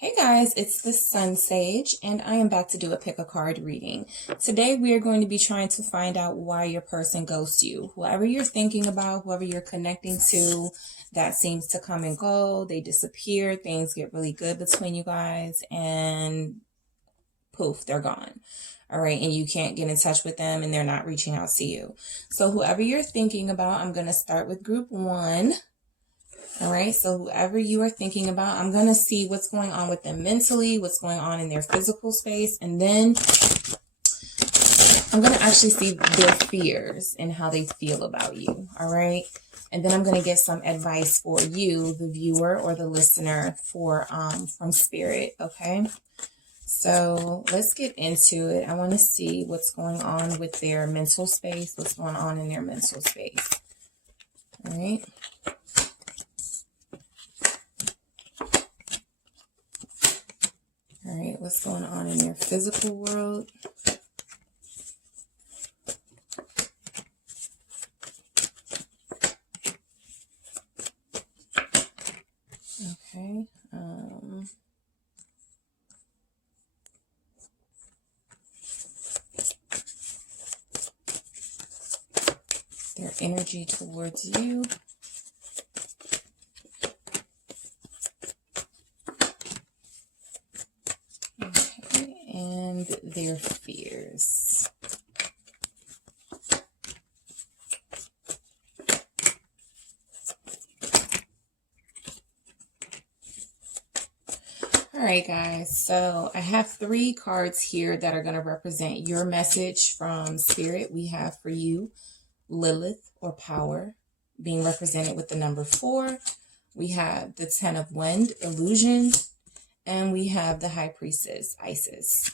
Hey guys, it's the Sun Sage, and I am back to do a pick a card reading. Today we are going to be trying to find out why your person ghosts you. Whoever you're thinking about, whoever you're connecting to, that seems to come and go. They disappear, things get really good between you guys, and poof, they're gone. All right, and you can't get in touch with them, and they're not reaching out to you. So whoever you're thinking about, I'm going to start with group 1. All right, so whoever you are thinking about, I'm going to see what's going on with them mentally, what's going on in their physical space, and then I'm going to actually see their fears and how they feel about you. All right, and then I'm going to get some advice for you, the viewer or the listener, for from Spirit. Okay, so let's get into it. I want to see what's going on with their mental space, what's going on in their mental space. All right. All right, what's going on in your physical world? Okay. Their energy towards you. And their fears. All right, guys, so I have 3 cards here that are going to represent your message from Spirit. We have for you Lilith, or power, being represented with the number 4. We have the 10 of Wind, illusion. And we have the High Priestess, Isis.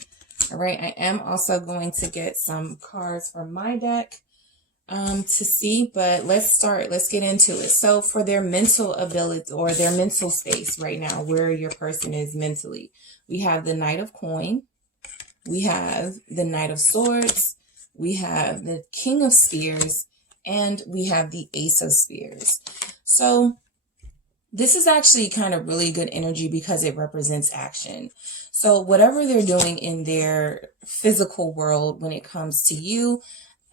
All right, I am also going to get some cards from my deck to see, but let's start. Let's get into it. So for their mental ability or their mental space right now, where your person is mentally, we have the Knight of Coin. We have the Knight of Swords. We have the King of Spears. And we have the Ace of Spears. So this is actually kind of really good energy because it represents action. So whatever they're doing in their physical world when it comes to you,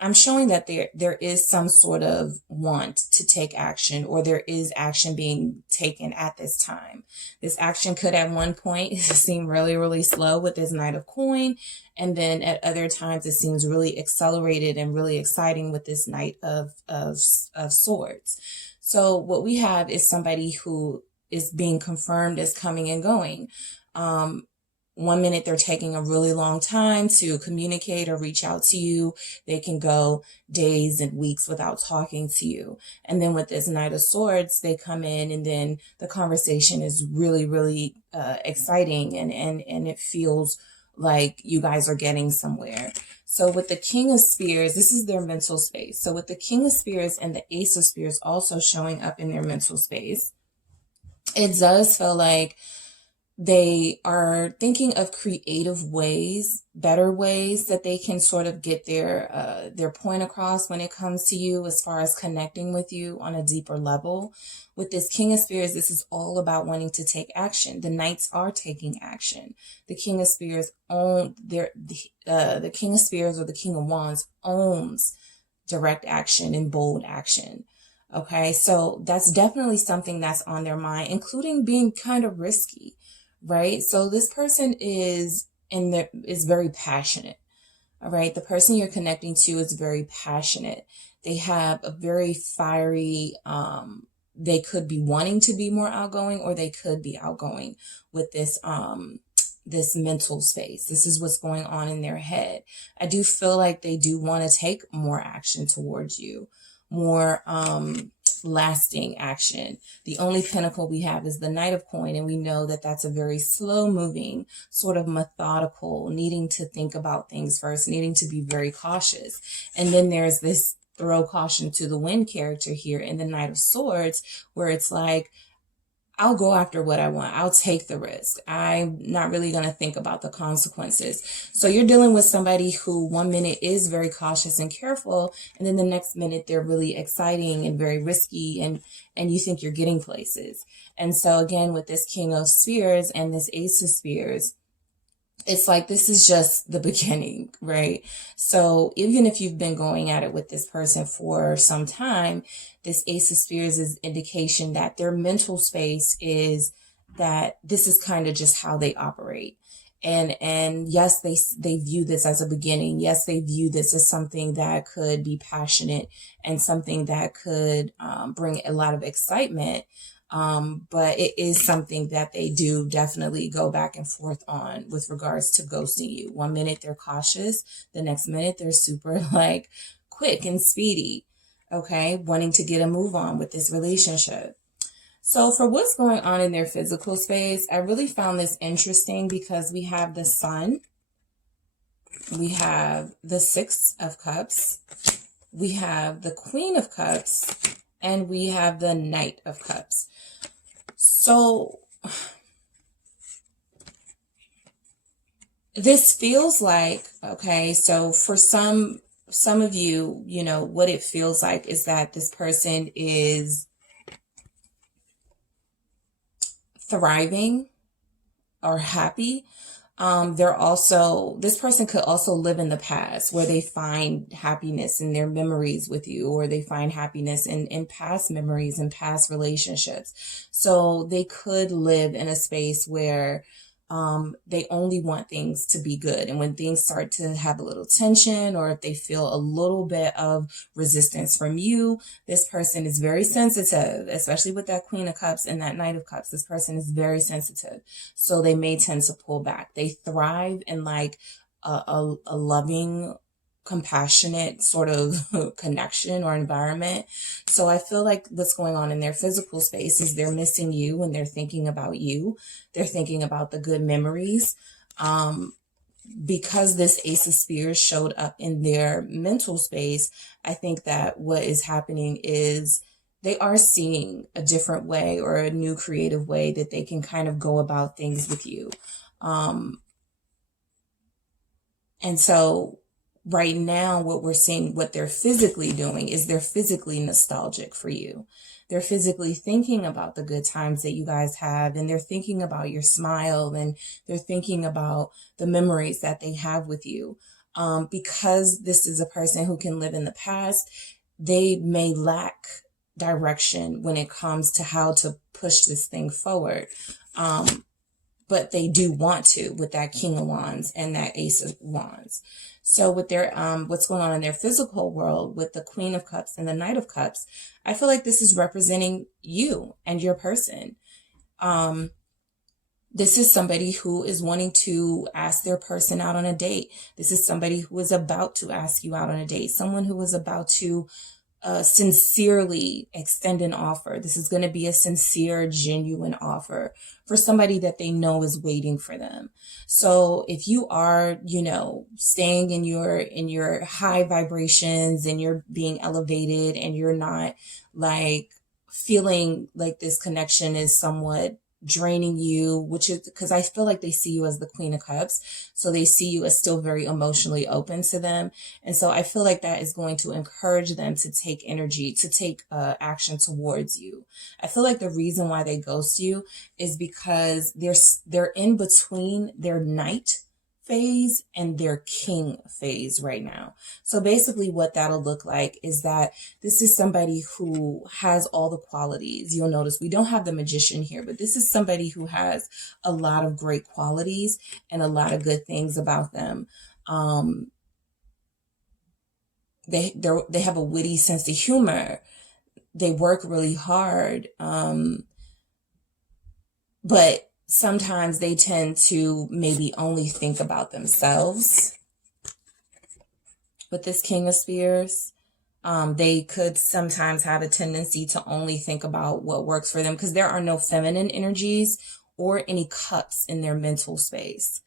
I'm showing that there is some sort of want to take action, or there is action being taken at this time. This action could at one point seem really, really slow with this Knight of Coin. And then at other times it seems really accelerated and really exciting with this Knight of Swords. So what we have is somebody who is being confirmed as coming and going. 1 minute they're taking a really long time to communicate or reach out to you. They can go days and weeks without talking to you. And then with this Knight of Swords, they come in and then the conversation is really, really exciting and it feels like you guys are getting somewhere. So with the King of Spears, this is their mental space. So with the King of Spears and the Ace of Spears also showing up in their mental space, it does feel like they are thinking of creative ways, better ways that they can sort of get their point across when it comes to you as far as connecting with you on a deeper level. With this King of Spears, this is all about wanting to take action. The Knights are taking action. The King of Spears the King of Spears or the King of Wands owns direct action and bold action. Okay, so that's definitely something that's on their mind, including being kind of risky. Right? So this person is very passionate. All right. The person you're connecting to is very passionate. They have a very fiery, they could be wanting to be more outgoing, or they could be outgoing with this, this mental space. This is what's going on in their head. I do feel like they do want to take more action towards you, more, lasting action. The only pinnacle we have is the Knight of Coin, and we know that that's a very slow moving, sort of methodical, needing to think about things first, needing to be very cautious. And then there's this throw caution to the wind character here in the Knight of Swords, where it's like, I'll go after what I want. I'll take the risk. I'm not really going to think about the consequences. So you're dealing with somebody who 1 minute is very cautious and careful, and then the next minute they're really exciting and very risky, and you think you're getting places. And so again, with this King of Spears and this Ace of Spears, it's like this is just the beginning, right? So even if you've been going at it with this person for some time, this Ace of Spears is indication that their mental space is that this is kind of just how they operate. And yes, they view this as a beginning. Yes, they view this as something that could be passionate and something that could bring a lot of excitement. But it is something that they do definitely go back and forth on with regards to ghosting you. 1 minute they're cautious, the next minute they're super like quick and speedy, okay, wanting to get a move on with this relationship. So for what's going on in their physical space, I really found this interesting because we have the Sun, we have the Six of Cups, we have the Queen of Cups, and we have the Knight of Cups. So this feels like, okay, so for some of you, you know, what it feels like is that this person is thriving or happy. This person could also live in the past where they find happiness in their memories with you, or they find happiness in past memories and past relationships. So they could live in a space where they only want things to be good. And when things start to have a little tension, or if they feel a little bit of resistance from you, this person is very sensitive, especially with that Queen of Cups and that Knight of Cups. This person is very sensitive. So they may tend to pull back. They thrive in like a loving, compassionate sort of connection or environment. So I feel like what's going on in their physical space is they're missing you and they're thinking about you. They're thinking about the good memories. Because this Ace of Spears showed up in their mental space, I think that what is happening is they are seeing a different way or a new creative way that they can kind of go about things with you. And so right now, what we're seeing, what they're physically doing is they're physically nostalgic for you. They're physically thinking about the good times that you guys have, and they're thinking about your smile, and they're thinking about the memories that they have with you. Because this is a person who can live in the past, they may lack direction when it comes to how to push this thing forward. But they do want to with that King of Wands and that Ace of Wands. So with their what's going on in their physical world with the Queen of Cups and the Knight of Cups, I feel like this is representing you and your person. This is somebody who is wanting to ask their person out on a date. This is somebody who is about to ask you out on a date. Someone who is about to sincerely extend an offer. This is going to be a sincere, genuine offer for somebody that they know is waiting for them. So if you are, you know, staying in your high vibrations and you're being elevated and you're not like feeling like this connection is somewhat draining you, which is because I feel like they see you as the Queen of Cups. So they see you as still very emotionally open to them. And so I feel like that is going to encourage them to take energy, to take action towards you. I feel like the reason why they ghost you is because they're in between their Knight phase and their King phase right now. So basically what that'll look like is that this is somebody who has all the qualities. You'll notice we don't have the Magician here, but this is somebody who has a lot of great qualities and a lot of good things about them. They have a witty sense of humor. They work really hard. But sometimes they tend to maybe only think about themselves. With this King of Spears, they could sometimes have a tendency to only think about what works for them because there are no feminine energies or any cups in their mental space.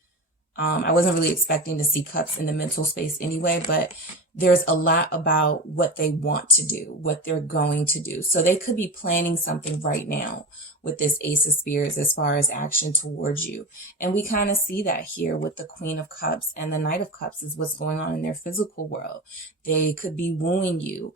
I wasn't really expecting to see cups in the mental space anyway, but there's a lot about what they want to do, what they're going to do. So they could be planning something right now with this Ace of Spears as far as action towards you. And we kind of see that here with the Queen of Cups and the Knight of Cups is what's going on in their physical world. They could be wooing you.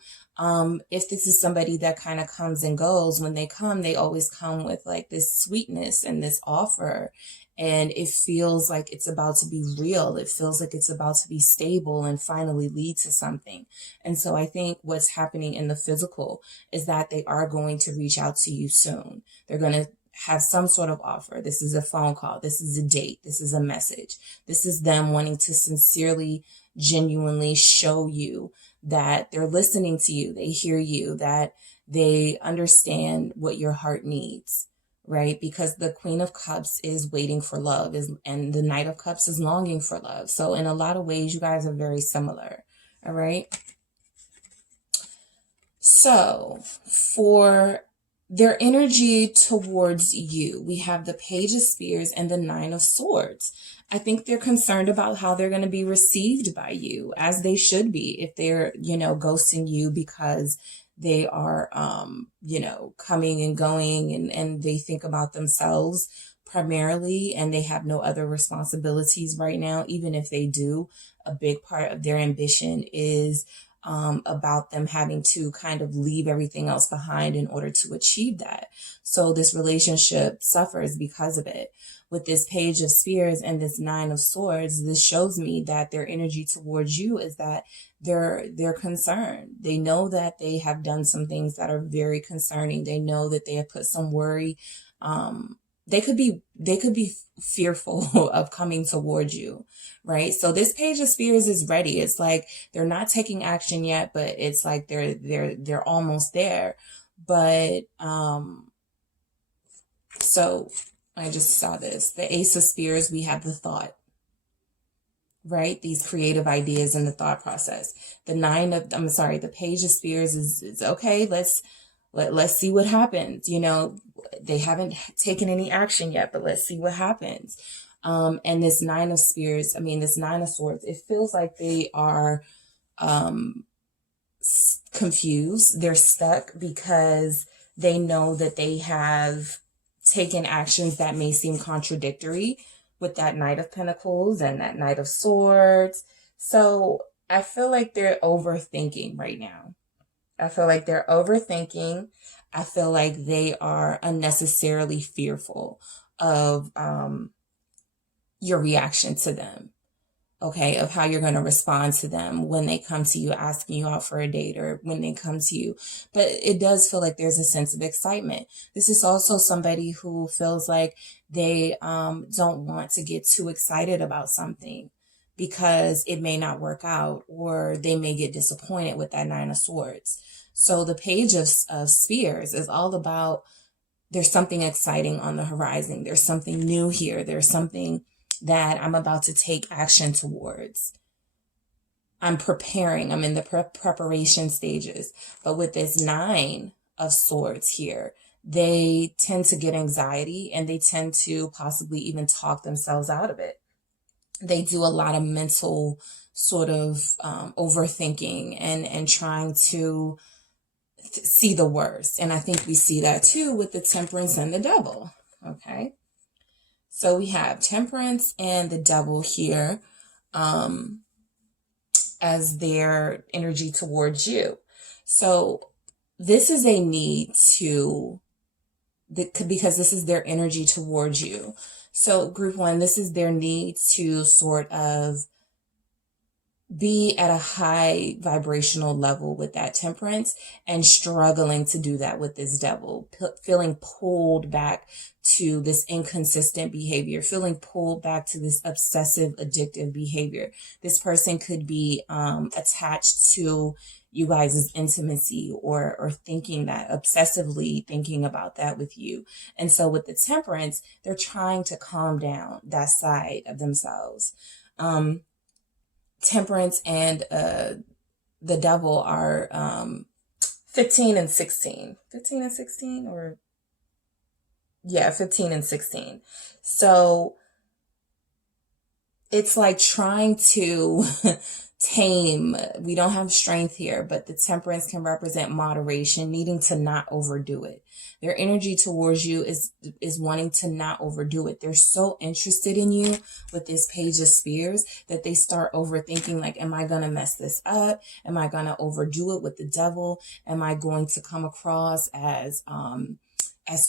If this is somebody that kind of comes and goes, when they come, they always come with like this sweetness and this offer. And it feels like it's about to be real. It feels like it's about to be stable and finally lead to something. And so I think what's happening in the physical is that they are going to reach out to you soon. They're going to have some sort of offer. This is a phone call. This is a date. This is a message. This is them wanting to sincerely, genuinely show you that they're listening to you. They hear you, that they understand what your heart needs. Right? Because the Queen of Cups is waiting for love, and the Knight of Cups is longing for love. So in a lot of ways, you guys are very similar. All right. So for their energy towards you, we have the Page of Spears and the Nine of Swords. I think they're concerned about how they're going to be received by you, as they should be, if they're, ghosting you because they are, coming and going and they think about themselves primarily and they have no other responsibilities right now. Even if they do, a big part of their ambition is about them having to kind of leave everything else behind in order to achieve that. So this relationship suffers because of it. With this Page of Spears and this Nine of Swords, this shows me that their energy towards you is that they're concerned. They know that they have done some things that are very concerning. They know that they have put some worry. They could be fearful of coming towards you, right? So this Page of Spears is ready. It's like they're not taking action yet, but it's like they're almost there. But so I just saw this. The Ace of Spears, we have the thought, right? These creative ideas in the thought process. The Page of Spears is okay. Let's see what happens. They haven't taken any action yet, but let's see what happens. And this Nine of Swords, it feels like they are confused. They're stuck because they know that they have taken actions that may seem contradictory with that Knight of Pentacles and that Knight of Swords. So I feel like they're overthinking right now. I feel like they are unnecessarily fearful of your reaction to them. Okay, of how you're going to respond to them when they come to you asking you out for a date or when they come to you. But it does feel like there's a sense of excitement. This is also somebody who feels like they don't want to get too excited about something because it may not work out or they may get disappointed with that Nine of Swords. So the Page of Spears is all about there's something exciting on the horizon. There's something new here. There's something that I'm about to take action towards. I'm preparing. I'm in the preparation stages. But with this Nine of Swords here, they tend to get anxiety and they tend to possibly even talk themselves out of it. They do a lot of mental sort of overthinking and trying to see the worst. And I think we see that too with the Temperance and the Devil. Okay. So we have Temperance and the Devil here as their energy towards you. So this is a need because this is their energy towards you. So group one, this is their need to sort of be at a high vibrational level with that Temperance and struggling to do that with this Devil, feeling pulled back to this inconsistent behavior, feeling pulled back to this obsessive, addictive behavior. This person could be attached to you guys' intimacy or thinking that, obsessively thinking about that with you. And so with the Temperance, they're trying to calm down that side of themselves. Temperance and the Devil are 15 and 16. 15 and 16 or... Yeah, 15 and 16. So it's like trying to tame. We don't have strength here, but the temperance can represent moderation, needing to not overdo it. Their energy towards you is wanting to not overdo it. They're so interested in you with this Page of Spears that they start overthinking, like, am I going to mess this up? Am I going to overdo it with the devil? Am I going to come across as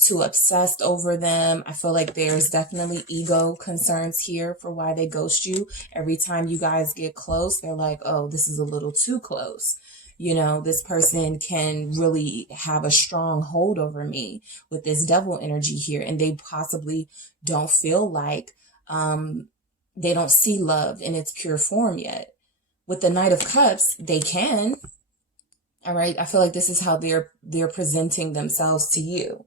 too obsessed over them? I feel like there's definitely ego concerns here for why they ghost you. Every time you guys get close, they're like, oh, this is a little too close. You know, this person can really have a strong hold over me with this devil energy here. And they possibly don't feel like, they don't see love in its pure form yet. With the Knight of Cups, they can. All right. I feel like this is how they're presenting themselves to you,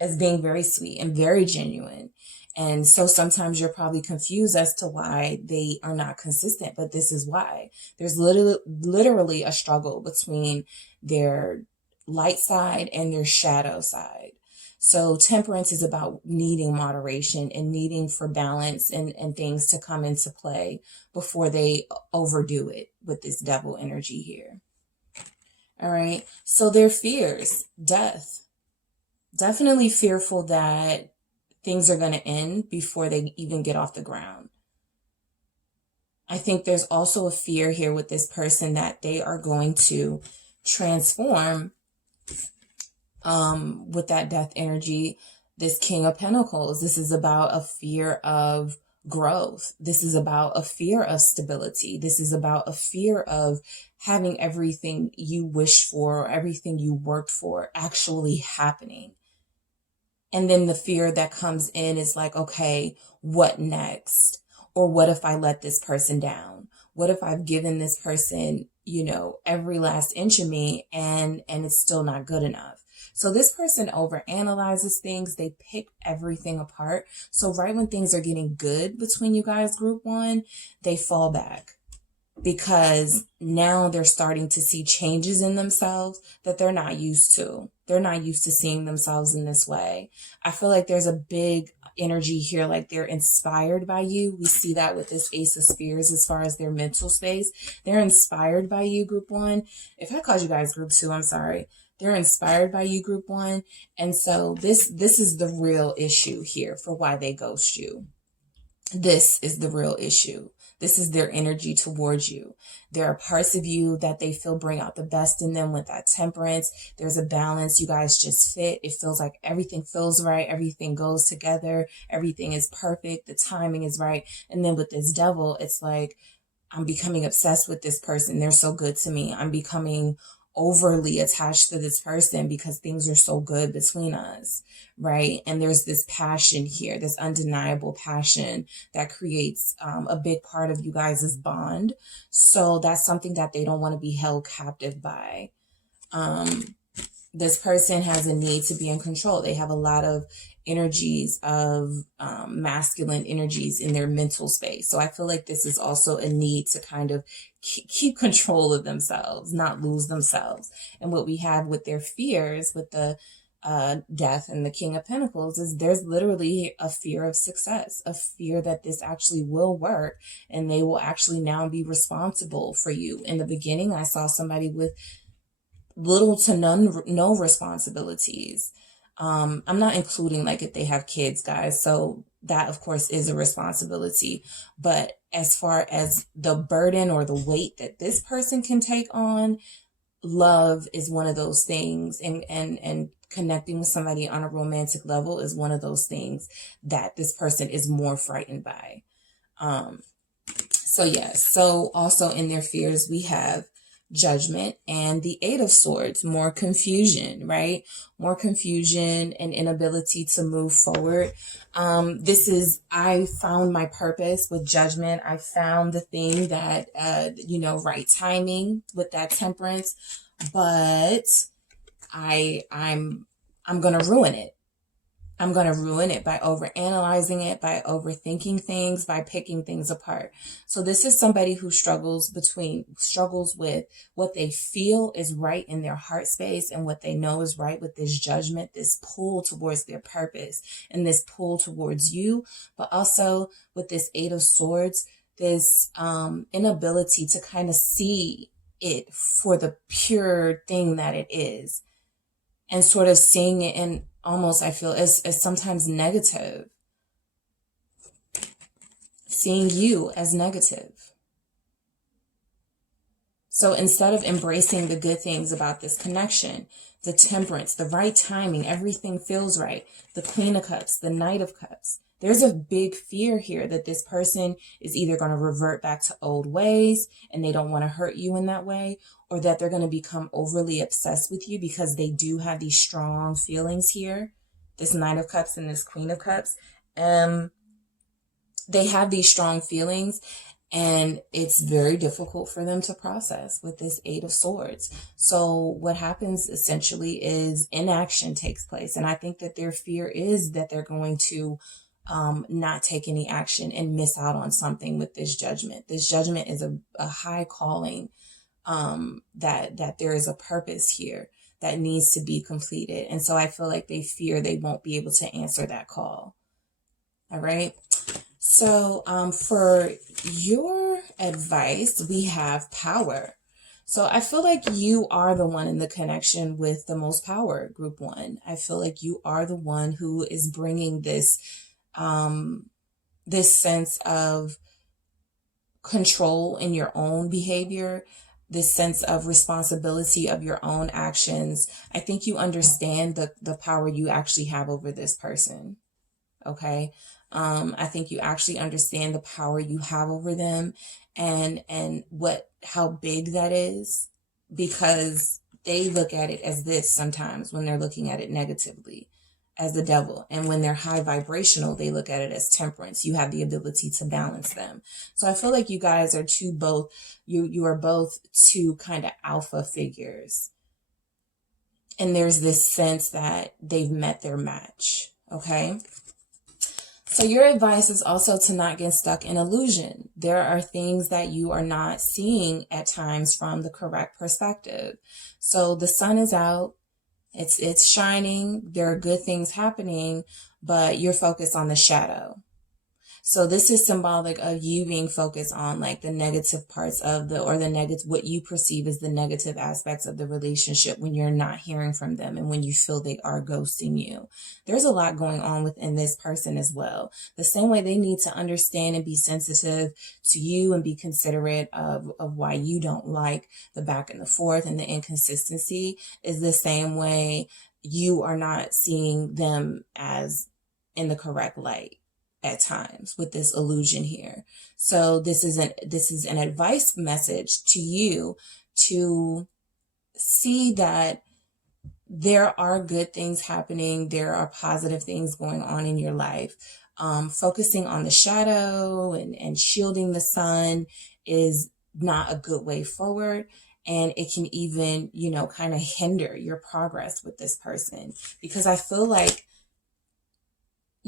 as being very sweet and very genuine. And so sometimes you're probably confused as to why they are not consistent, but this is why. There's literally a struggle between their light side and their shadow side. So temperance is about needing moderation and needing for balance and things to come into play before they overdo it with this devil energy here. All right. So their fears, death. Definitely fearful that things are going to end before they even get off the ground. I think there's also a fear here with this person that they are going to transform with that death energy. This King of Pentacles, this is about a fear of growth. This is about a fear of stability. This is about a fear of having everything you wished for or everything you worked for actually happening. And then the fear that comes in is like, okay, what next? Or what if I let this person down? What if I've given this person, you know, every last inch of me and it's still not good enough? So this person overanalyzes things. They pick everything apart. So right when things are getting good between you guys, group one, they fall back. Because now they're starting to see changes in themselves that they're not used to. They're not used to seeing themselves in this way. I feel like there's a big energy here, like they're inspired by you. We see that with this Ace of Spears as far as their mental space. They're inspired by you, group one. If I called you guys group two, I'm sorry. They're inspired by you, group one. And so this is the real issue here for why they ghost you. This is the real issue. This is their energy towards you. There are parts of you that they feel bring out the best in them with that temperance. There's a balance. You guys just fit. It feels like everything feels right. Everything goes together. Everything is perfect. The timing is right. And then with this devil, it's like, I'm becoming obsessed with this person. They're so good to me. I'm becoming overly attached to this person because things are so good between us, right? And there's this passion here, this undeniable passion that creates a big part of you guys' bond. So that's something that they don't want to be held captive by. This person has a need to be in control. They have a lot of energies of masculine energies in their mental space. So I feel like this is also a need to kind of keep control of themselves, not lose themselves. And what we have with their fears, with the death and the King of Pentacles, is there's literally a fear of success, a fear that this actually will work and they will actually now be responsible for you. In the beginning, I saw somebody with little to no responsibilities. I'm not including like if they have kids, guys. So that of course is a responsibility. But as far as the burden or the weight that this person can take on, love is one of those things. And connecting with somebody on a romantic level is one of those things that this person is more frightened by. So yes. So also in their fears, we have Judgment and the Eight of Swords, more confusion, right? More confusion and inability to move forward. I found my purpose with Judgment. I found the thing that, right timing with that Temperance, but I'm going to ruin it. I'm going to ruin it by overanalyzing it, by overthinking things, by picking things apart. So this is somebody who struggles with what they feel is right in their heart space and what they know is right with this Judgment, this pull towards their purpose and this pull towards you. But also with this Eight of Swords, this inability to kind of see it for the pure thing that it is, and sort of seeing it in almost, I feel, as sometimes negative, seeing you as negative. So instead of embracing the good things about this connection, the temperance, the right timing, everything feels right, the Queen of Cups, the Knight of Cups, there's a big fear here that this person is either going to revert back to old ways and they don't want to hurt you in that way, or that they're going to become overly obsessed with you because they do have these strong feelings here, this Knight of Cups and this Queen of Cups. They have these strong feelings, and it's very difficult for them to process with this Eight of Swords. So what happens essentially is inaction takes place. And I think that their fear is that they're going to not take any action and miss out on something with this Judgment. This Judgment is a high calling, that there is a purpose here that needs to be completed. And so I feel like they fear they won't be able to answer that call. All right. So for your advice, we have power. So I feel like you are the one in the connection with the most power, group one. I feel like you are the one who is bringing this, this sense of control in your own behavior, this sense of responsibility of your own actions. I think you understand the power you actually have over this person. Okay. I think you actually understand the power you have over them, and how big that is, because they look at it as this sometimes when they're looking at it negatively, as the devil. And when they're high vibrational, they look at it as temperance. You have the ability to balance them. So I feel like you guys are you are both two kind of alpha figures. And there's this sense that they've met their match. Okay. So your advice is also to not get stuck in illusion. There are things that you are not seeing at times from the correct perspective. So the sun is out, it's shining, there are good things happening, but you're focused on the shadow. So this is symbolic of you being focused on like the negative parts of what you perceive as the negative aspects of the relationship when you're not hearing from them and when you feel they are ghosting you. There's a lot going on within this person as well. The same way they need to understand and be sensitive to you and be considerate of why you don't like the back and the forth and the inconsistency is the same way you are not seeing them as in the correct light at times with this illusion here. So this is an advice message to you to see that there are good things happening. There are positive things going on in your life. Focusing on the shadow and shielding the sun is not a good way forward. And it can even, kind of hinder your progress with this person, because I feel like,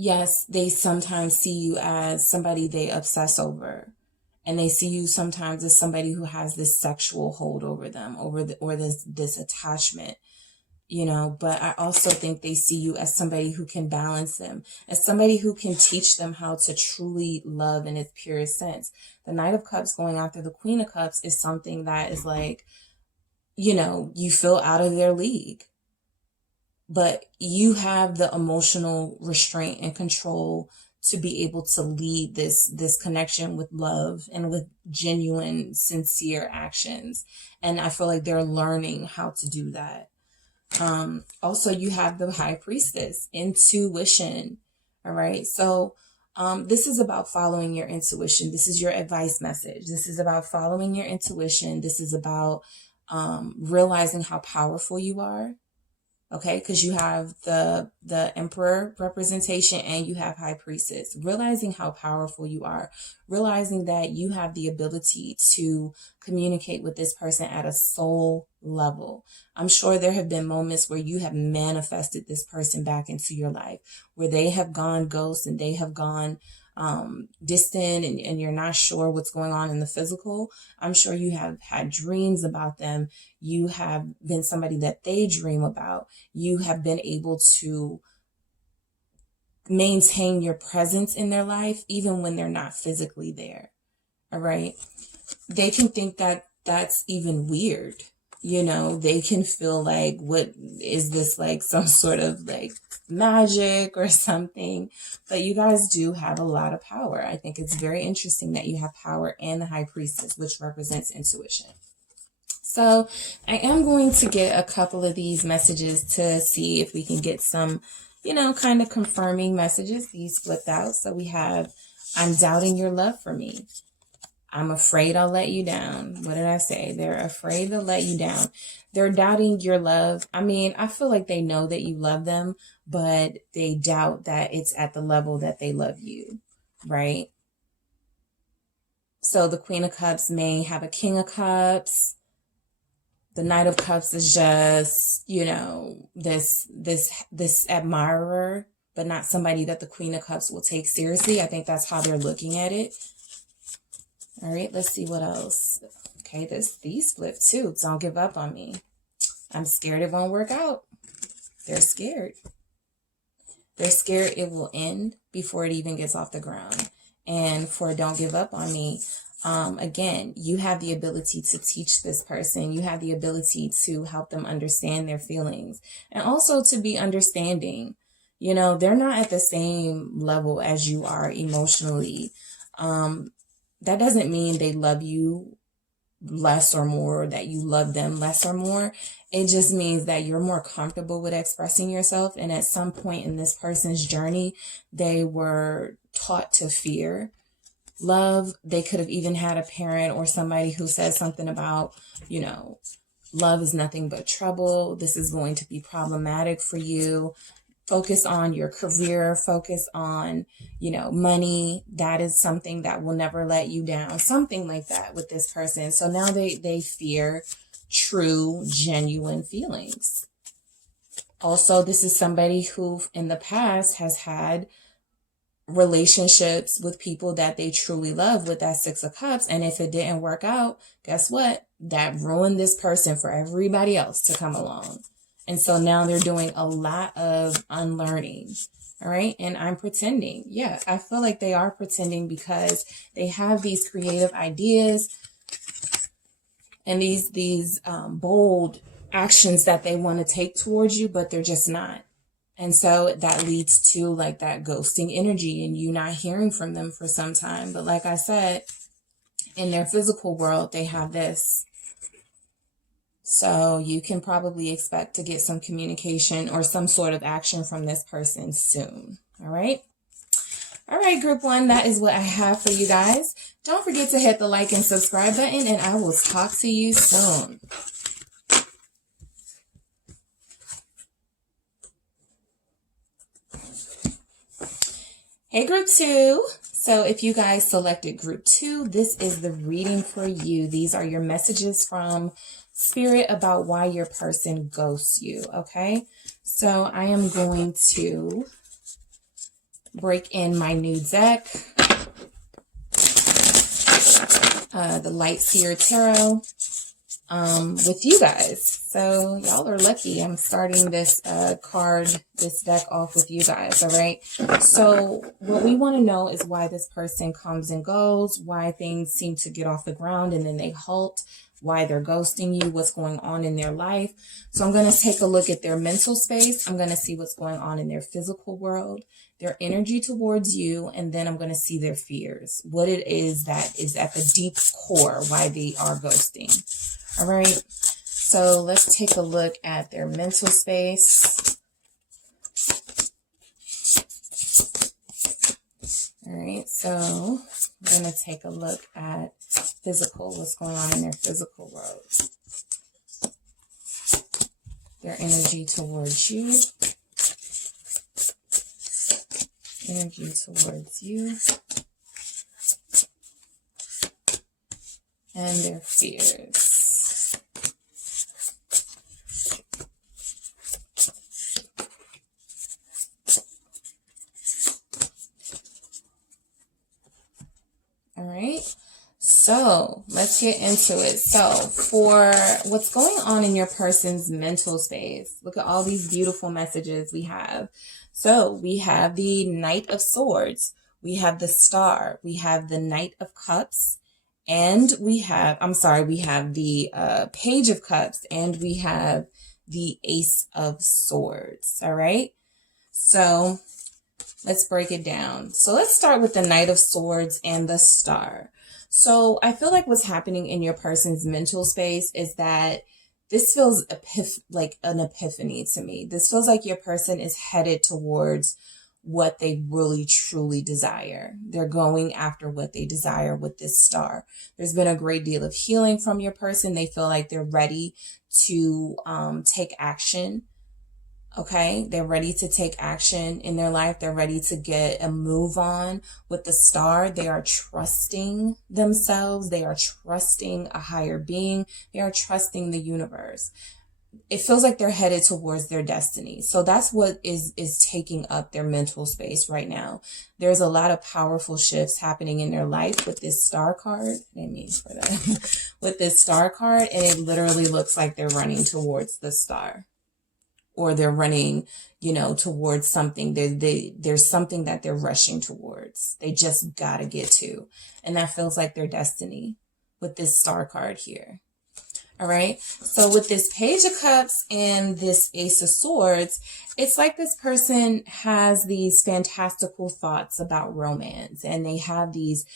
yes, they sometimes see you as somebody they obsess over, and they see you sometimes as somebody who has this sexual hold over them, or this attachment, but I also think they see you as somebody who can balance them, as somebody who can teach them how to truly love in its purest sense. The Knight of Cups going after the Queen of Cups is something that is like, you feel out of their league. But you have the emotional restraint and control to be able to lead this connection with love and with genuine, sincere actions. And I feel like they're learning how to do that. Also, you have the High Priestess, intuition. All right. So this is about following your intuition. This is your advice message. This is about following your intuition. This is about realizing how powerful you are. Okay, because you have the Emperor representation and you have High Priestess. Realizing how powerful you are, realizing that you have the ability to communicate with this person at a soul level. I'm sure there have been moments where you have manifested this person back into your life, where they have gone ghost and they have gone distant, and you're not sure what's going on in the physical. I'm sure you have had dreams about them. You have been somebody that they dream about. You have been able to maintain your presence in their life, even when they're not physically there. All right. They can think that that's even weird. You know, they can feel like, what is this, like some sort of like magic or something? But you guys do have a lot of power. I think it's very interesting that you have power in the High Priestess, which represents intuition. So I am going to get a couple of these messages to see if we can get some, you know, kind of confirming messages. These flipped out. So we have, I'm doubting your love for me. I'm afraid I'll let you down. What did I say? They're afraid to let you down. They're doubting your love. I mean, I feel like they know that you love them, but they doubt that it's at the level that they love you, right? So the Queen of Cups may have a King of Cups. The Knight of Cups is just, you know, this admirer, but not somebody that the Queen of Cups will take seriously. I think that's how they're looking at it. All right, let's see what else. Okay, these flip too. Don't give up on me. I'm scared it won't work out. They're scared. They're scared it will end before it even gets off the ground. And for don't give up on me, again, you have the ability to teach this person. You have the ability to help them understand their feelings and also to be understanding. You know, they're not at the same level as you are emotionally. That doesn't mean they love you less or more, or that you love them less or more. It just means that you're more comfortable with expressing yourself. And at some point in this person's journey, they were taught to fear love. They could have even had a parent or somebody who said something about, you know, love is nothing but trouble. This is going to be problematic for you. Focus on your career, focus on, you know, money. That is something that will never let you down. Something like that with this person. So now they fear true, genuine feelings. Also, this is somebody who in the past has had relationships with people that they truly love with that Six of Cups. And if it didn't work out, guess what? That ruined this person for everybody else to come along. And so now they're doing a lot of unlearning. All right. And I'm pretending. Yeah, I feel like they are pretending because they have these creative ideas and these bold actions that they want to take towards you, but they're just not. And so that leads to like that ghosting energy and you not hearing from them for some time. But like I said, in their physical world, they have this. So you can probably expect to get some communication or some sort of action from this person soon. All right. All right, group one, that is what I have for you guys. Don't forget to hit the like and subscribe button, and I will talk to you soon. Hey, group two. So if you guys selected group two, this is the reading for you. These are your messages from Spirit about why your person ghosts you. Okay. So I am going to break in my new deck, the Light Seer Tarot, with you guys. So y'all are lucky. I'm starting this this deck off with you guys. All right. So what we want to know is why this person comes and goes, why things seem to get off the ground and then they halt, why they're ghosting you, what's going on in their life. So I'm going to take a look at their mental space. I'm going to see what's going on in their physical world, their energy towards you, and then I'm going to see their fears, what it is that is at the deep core, why they are ghosting. All right. So let's take a look at their mental space. All right. So I'm going to take a look at physical, what's going on in their physical world. Their energy towards you. Energy towards you. And their fears. All right. So let's get into it. So for what's going on in your person's mental space, look at all these beautiful messages we have. So we have the Knight of Swords. We have the Star. We have the Knight of Cups. And we have the Page of Cups, and we have the Ace of Swords. All right. So let's break it down. So let's start with the Knight of Swords and the Star. So I feel like what's happening in your person's mental space is that this feels like an epiphany to me. This feels like your person is headed towards what they really truly desire. They're going after what they desire with this Star. There's been a great deal of healing from your person. They feel like they're ready to take action. Okay, they're ready to take action in their life. They're ready to get a move on with the Star. They are trusting themselves. They are trusting a higher being. They are trusting the universe. It feels like they're headed towards their destiny. So that's what is taking up their mental space right now. There's a lot of powerful shifts happening in their life with this Star card. With this Star card, and it literally looks like they're running towards the Star. Or they're running, towards something. There's something that they're rushing towards. They just gotta get to. And that feels like their destiny with this Star card here. All right. So with this Page of Cups and this Ace of Swords, it's like this person has these fantastical thoughts about romance, and they have these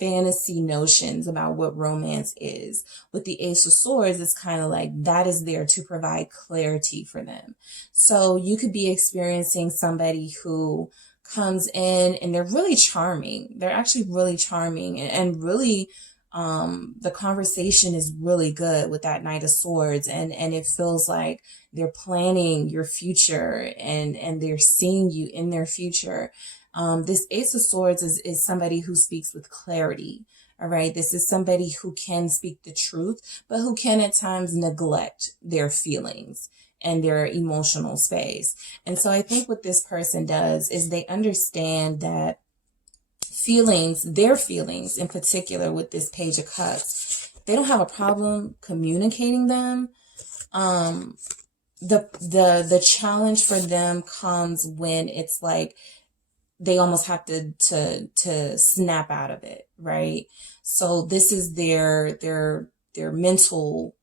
fantasy notions about what romance is. With the Ace of Swords, it's kind of like that is there to provide clarity for them. So you could be experiencing somebody who comes in and they're really charming. They're actually really charming, and really the conversation is really good with that Knight of Swords, and it feels like they're planning your future, and they're seeing you in their future. This Ace of Swords is somebody who speaks with clarity. All right. This is somebody who can speak the truth, but who can at times neglect their feelings and their emotional space. And so I think what this person does is they understand that their feelings in particular with this Page of Cups, they don't have a problem communicating them. The challenge for them comes when it's like, they almost have to snap out of it, right? So this is their mental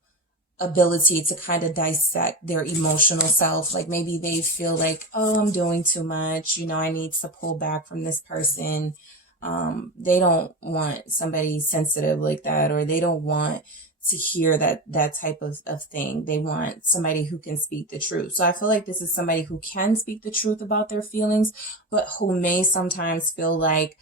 ability to kind of dissect their emotional self. Like maybe they feel like, oh, I'm doing too much. I need to pull back from this person. They don't want somebody sensitive like that, or they don't want to hear that type of thing. They want somebody who can speak the truth. So I feel like this is somebody who can speak the truth about their feelings, but who may sometimes feel like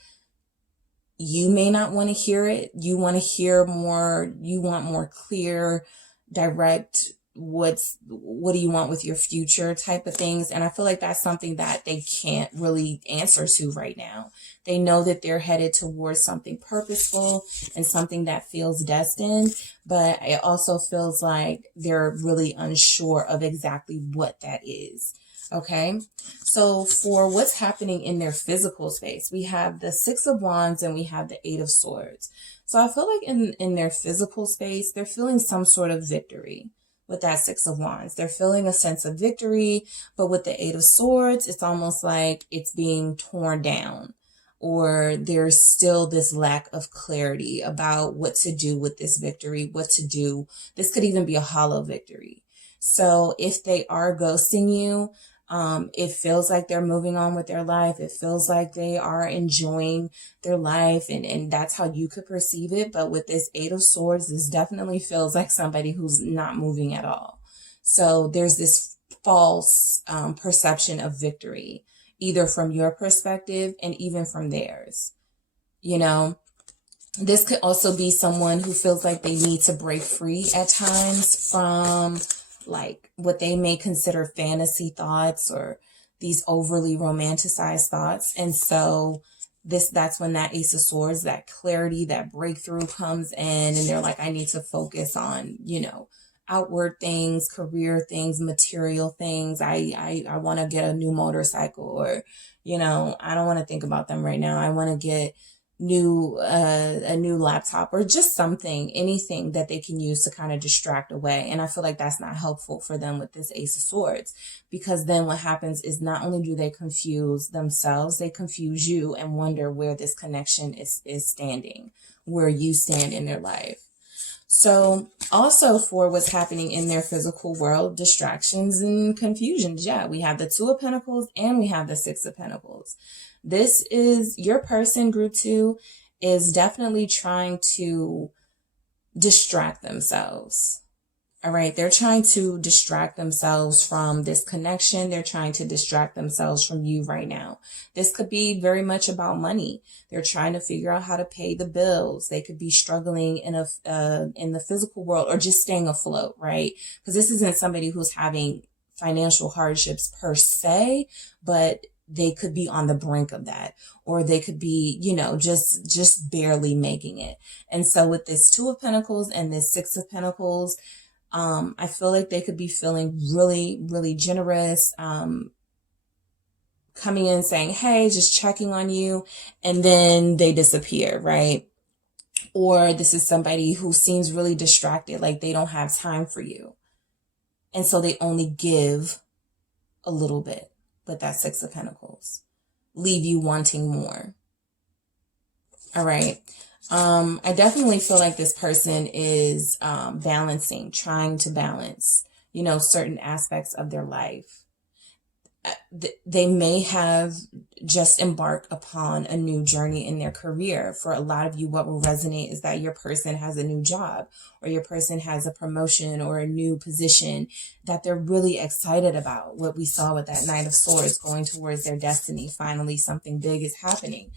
you may not want to hear it. You want to hear more. You want more clear, direct, what do you want with your future type of things. And I feel like that's something that they can't really answer to right now. They know that they're headed towards something purposeful and something that feels destined, but it also feels like they're really unsure of exactly what that is. Okay. So for what's happening in their physical space, we have the Six of Wands and we have the Eight of Swords. So I feel like in their physical space, they're feeling some sort of victory. With that Six of Wands, they're feeling a sense of victory, but with the Eight of Swords, it's almost like it's being torn down, or there's still this lack of clarity about what to do with this victory, what to do. This could even be a hollow victory. So if they are ghosting you, it feels like they're moving on with their life. It feels like they are enjoying their life, and that's how you could perceive it. But with this Eight of Swords, this definitely feels like somebody who's not moving at all. So there's this false perception of victory, either from your perspective and even from theirs. This could also be someone who feels like they need to break free at times from like what they may consider fantasy thoughts or these overly romanticized thoughts. And so that's when that Ace of Swords, that clarity, that breakthrough comes in, and they're like, I need to focus on, outward things, career things, material things. I want to get a new motorcycle, or, I don't want to think about them right now. I want to get a new laptop, or just something, anything that they can use to kind of distract away. And I feel like that's not helpful for them with this Ace of Swords, because then what happens is not only do they confuse themselves, they confuse you and wonder where this connection is standing, where you stand in their life. So also for what's happening in their physical world, distractions and confusions. Yeah, we have the Two of Pentacles and we have the Six of Pentacles. This is your person, group 2, is definitely trying to distract themselves. All right. They're trying to distract themselves from this connection. They're trying to distract themselves from you right now. This could be very much about money. They're trying to figure out how to pay the bills. They could be struggling in the physical world, or just staying afloat, right? Because this isn't somebody who's having financial hardships per se, but they could be on the brink of that, or they could be, just barely making it. And so with this Two of Pentacles and this Six of Pentacles, I feel like they could be feeling really, really generous, coming in saying, hey, just checking on you, and then they disappear, right? Or this is somebody who seems really distracted, like they don't have time for you. And so they only give a little bit with that Six of Pentacles, leave you wanting more. All right. I definitely feel like this person is balancing, trying to balance, certain aspects of their life. They may have just embarked upon a new journey in their career. For a lot of you, what will resonate is that your person has a new job, or your person has a promotion or a new position that they're really excited about. What we saw with that Knight of Swords, going towards their destiny. Finally, something big is happening.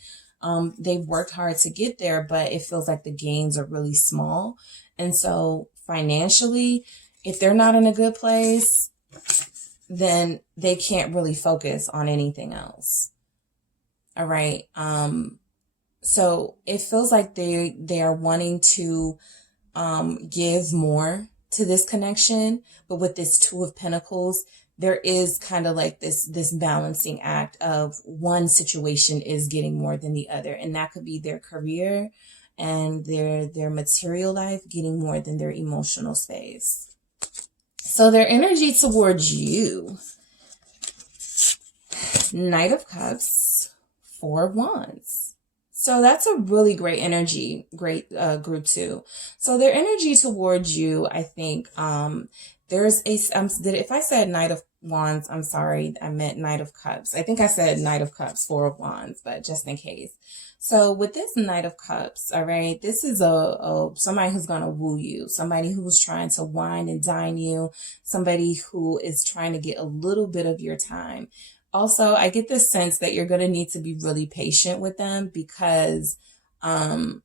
They've worked hard to get there, but it feels like the gains are really small. And so financially, if they're not in a good place, then they can't really focus on anything else. All right. So it feels like they are wanting to give more to this connection, but with this Two of Pentacles, there is kind of like this balancing act of one situation is getting more than the other. And that could be their career and their material life getting more than their emotional space. So their energy towards you: Knight of Cups, Four of Wands. So that's a really great energy, great group 2. So their energy towards you, I think, there's if I said Knight of Wands, I'm sorry, I meant Knight of Cups. I think I said Knight of Cups, Four of Wands, but just in case. So with this Knight of Cups, all right, this is somebody who's going to woo you, somebody who's trying to wine and dine you, somebody who is trying to get a little bit of your time. Also, I get this sense that you're going to need to be really patient with them, because I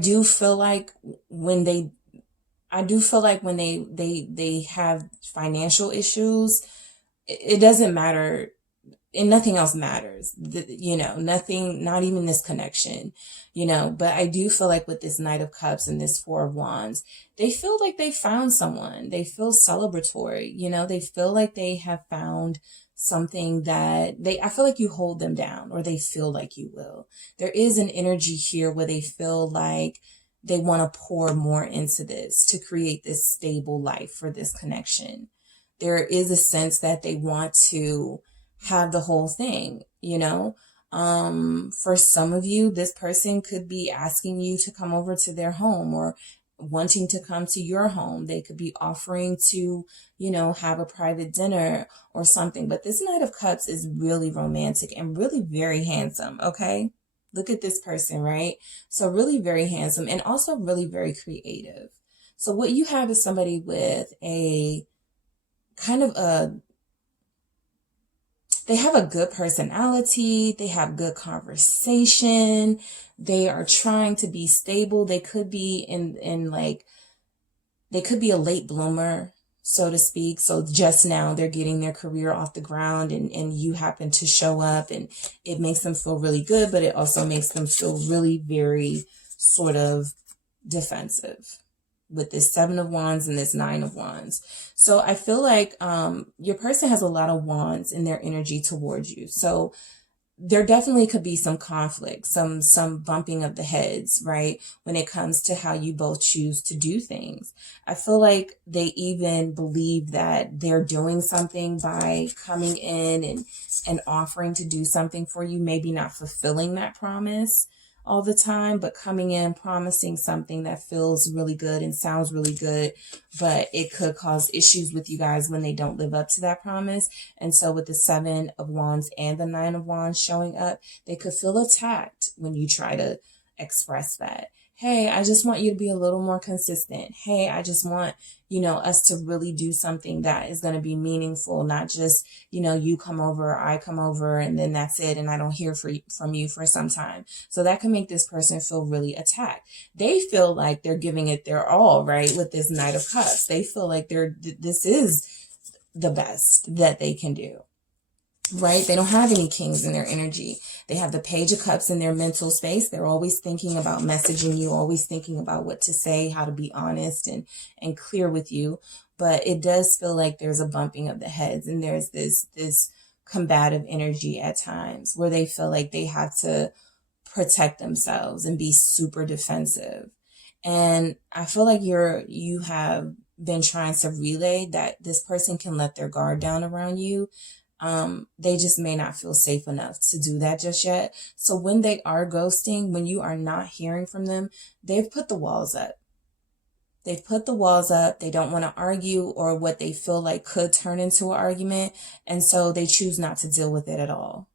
do feel like when they have financial issues, it doesn't matter, and nothing else matters, nothing, not even this connection, but I do feel like with this Knight of Cups and this Four of Wands, they feel like they found someone. They feel celebratory, they feel like they have found something that I feel like you hold them down, or they feel like you will. There is an energy here where they feel like they want to pour more into this to create this stable life for this connection. There is a sense that they want to have the whole thing, for some of you, this person could be asking you to come over to their home, or wanting to come to your home. They could be offering to, have a private dinner or something. But this Knight of Cups is really romantic and really very handsome. Okay. Look at this person, right? So really very handsome, and also really very creative. So what you have is somebody with a kind of they have a good personality. They have good conversation. They are trying to be stable. They could be they could be a late bloomer, so to speak. So just now they're getting their career off the ground, and you happen to show up, and it makes them feel really good, but it also makes them feel really very sort of defensive with this Seven of Wands and this Nine of Wands. So I feel like your person has a lot of wands in their energy towards you. So there definitely could be some conflict, some bumping of the heads, right? When it comes to how you both choose to do things. I feel like they even believe that they're doing something by coming in and offering to do something for you, maybe not fulfilling that promise all the time, but coming in promising something that feels really good and sounds really good, but it could cause issues with you guys when they don't live up to that promise. And so with the 7 of Wands and the 9 of Wands showing up, they could feel attacked when you try to express that. Hey, I just want you to be a little more consistent. Hey, I just want, us to really do something that is going to be meaningful, not just, you come over, I come over, and then that's it, and I don't hear from you for some time. So that can make this person feel really attacked. They feel like they're giving it their all, right? With this Knight of Cups, they feel like this is the best that they can do. Right? They don't have any kings in their energy. They have the Page of Cups in their mental space. They're always thinking about messaging you, always thinking about what to say, how to be honest and clear with you. But it does feel like there's a bumping of the heads, and there's this combative energy at times where they feel like they have to protect themselves and be super defensive. And I feel like you have been trying to relay that this person can let their guard down around you. They just may not feel safe enough to do that just yet. So when they are ghosting, when you are not hearing from them, they've put the walls up. They've put the walls up. They don't want to argue or what they feel like could turn into an argument. And so they choose not to deal with it at all.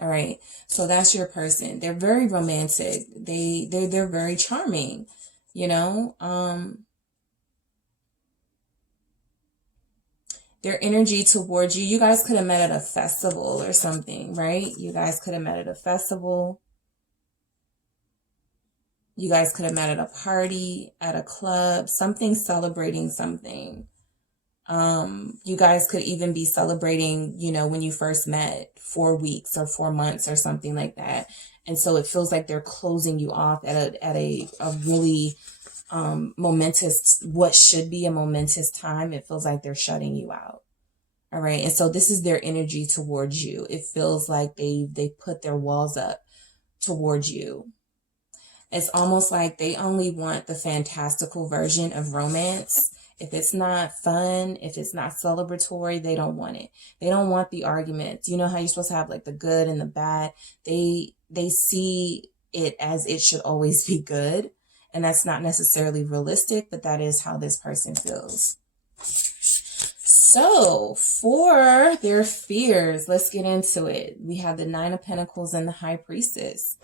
All right. So that's your person. They're very romantic. They're very charming, their energy towards you. You guys could have met at a festival or something, right? You guys could have met at a festival. You guys could have met at a party, at a club, something celebrating something. You guys could even be celebrating, when you first met, 4 weeks or 4 months or something like that. And so it feels like they're closing you off at a really momentous, what should be a momentous time. It feels like they're shutting you out. All right. And so this is their energy towards you. It feels like they put their walls up towards you. It's almost like they only want the fantastical version of romance. If it's not fun, if it's not celebratory, they don't want it. They don't want the arguments. You know how you're supposed to have like the good and the bad. They see it as it should always be good. And that's not necessarily realistic, but that is how this person feels. So for their fears, let's get into it. We have the 9 of Pentacles and the High Priestess.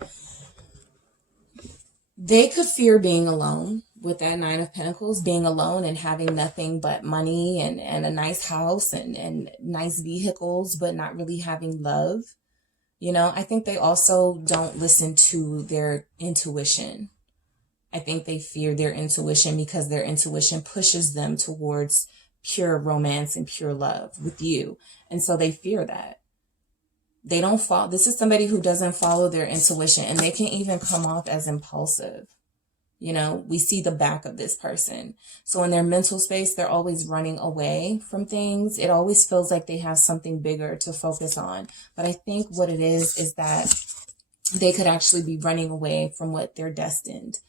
They could fear being alone with that 9 of Pentacles, being alone and having nothing but money and a nice house and nice vehicles, but not really having love. I think they also don't listen to their intuition. I think they fear their intuition because their intuition pushes them towards pure romance and pure love with you. And so they fear that. They don't follow. This is somebody who doesn't follow their intuition, and they can even come off as impulsive. We see the back of this person. So in their mental space, they're always running away from things. It always feels like they have something bigger to focus on. But I think what it is that they could actually be running away from what they're destined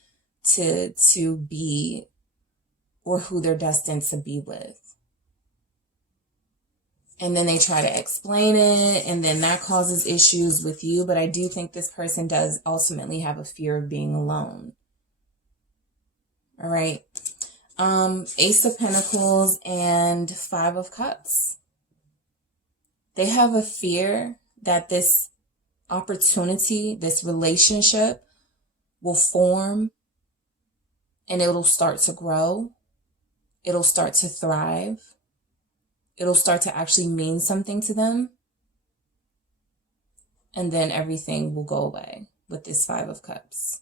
to be, or who they're destined to be with. And then they try to explain it, and then that causes issues with you. But I do think this person does ultimately have a fear of being alone. All right. Ace of Pentacles and 5 of Cups. They have a fear that this opportunity, this relationship will form, and it'll start to grow. It'll start to thrive. It'll start to actually mean something to them. And then everything will go away with this 5 of Cups.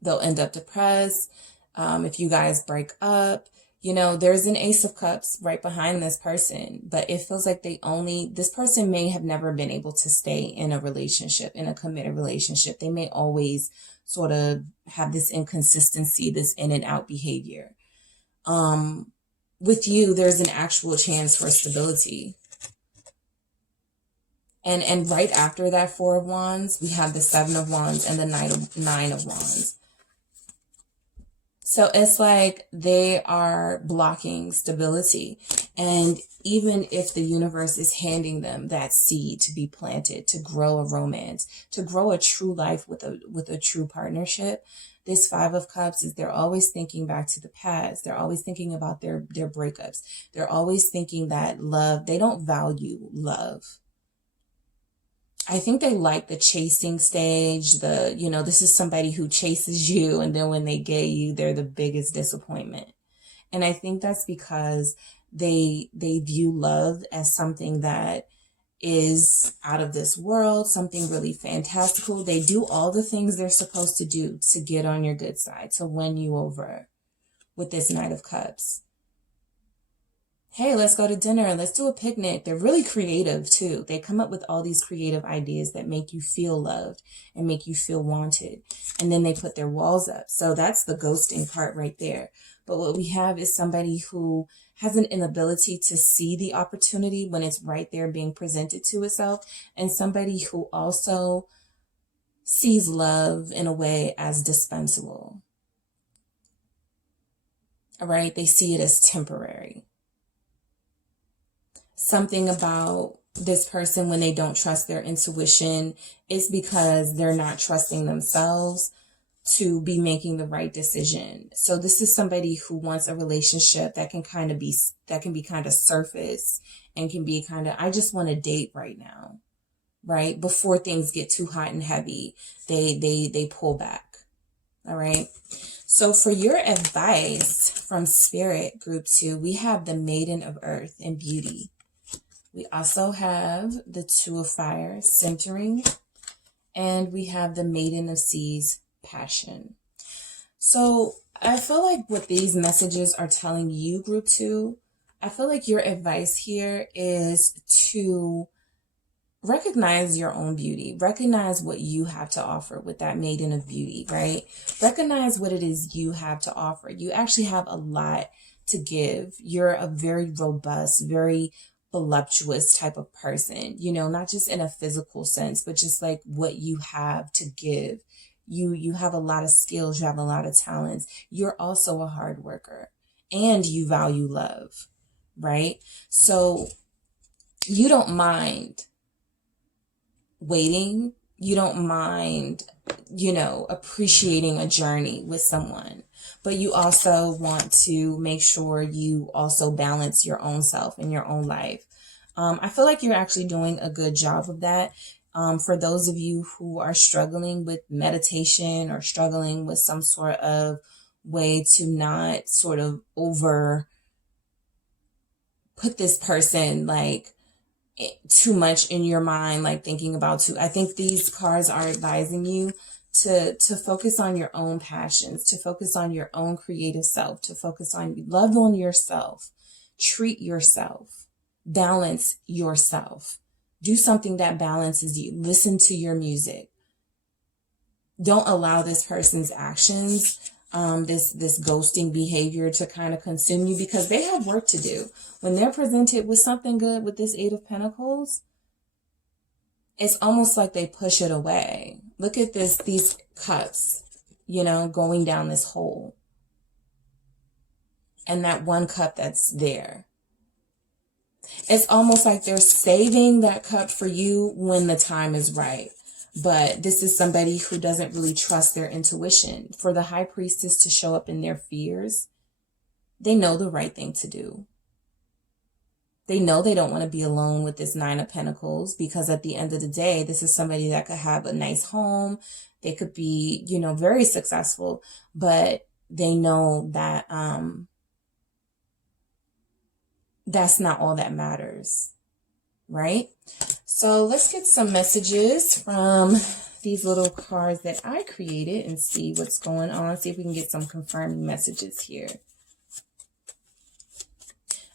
They'll end up depressed. If you guys break up, there's an Ace of Cups right behind this person, but it feels like this person may have never been able to stay in a relationship, in a committed relationship. They may always sort of have this inconsistency, this in and out behavior. With you, there's an actual chance for stability. And right after that Four of Wands, we have the Seven of Wands and the Nine of Wands. So it's like they are blocking stability. And even if the universe is handing them that seed to be planted, to grow a romance, to grow a true life with a true partnership, this Five of Cups is they're always thinking back to the past. They're always thinking about their breakups. They're always thinking that love, they don't value love. I think they like the chasing stage, this is somebody who chases you, and then when they get you, they're the biggest disappointment. And I think that's because they view love as something that is out of this world, something really fantastical. They do all the things they're supposed to do to get on your good side, to win you over with this Knight of Cups. Hey, let's go to dinner. Let's do a picnic. They're really creative too. They come up with all these creative ideas that make you feel loved and make you feel wanted. And then they put their walls up. So that's the ghosting part right there. But what we have is somebody who has an inability to see the opportunity when it's right there being presented to itself. And somebody who also sees love in a way as dispensable. All right. They see it as temporary. Something about this person when they don't trust their intuition is because they're not trusting themselves to be making the right decision. So this is somebody who wants a relationship that can be kind of surface and can be kind of, I just want to date right now, right? Before things get too hot and heavy, they pull back. All right. So for your advice from Spirit Group 2, we have the Maiden of Earth and Beauty. We also have the Two of Fire, Centering, and we have the Maiden of Seas, Passion. So I feel like what these messages are telling you, Group 2, I feel like your advice here is to recognize your own beauty. Recognize what you have to offer with that Maiden of Beauty, right? Recognize what it is you have to offer. You actually have a lot to give. You're a very robust, very voluptuous type of person, not just in a physical sense, but just like what you have to give. You have a lot of skills, you have a lot of talents. You're also a hard worker and you value love, right? So you don't mind waiting. You don't mind, appreciating a journey with someone. But you also want to make sure you also balance your own self and your own life. I feel like you're actually doing a good job of that. For those of you who are struggling with meditation or struggling with some sort of way to not sort of over put this person like too much in your mind, like thinking about I think these cards are advising you to focus on your own passions, to focus on your own creative self, to focus on love on yourself, treat yourself, balance yourself, do something that balances you, listen to your music. Don't allow this person's actions, this ghosting behavior to kind of consume you, because they have work to do. When they're presented with something good with this Eight of Pentacles, it's almost like they push it away. Look at these cups, going down this hole. And that one cup that's there. It's almost like they're saving that cup for you when the time is right. But this is somebody who doesn't really trust their intuition. For the High Priestess to show up in their fears, they know the right thing to do. They know they don't want to be alone with this Nine of Pentacles, because at the end of the day, this is somebody that could have a nice home. They could be, very successful, but they know that that's not all that matters, right? So let's get some messages from these little cards that I created and see what's going on. See if we can get some confirming messages here.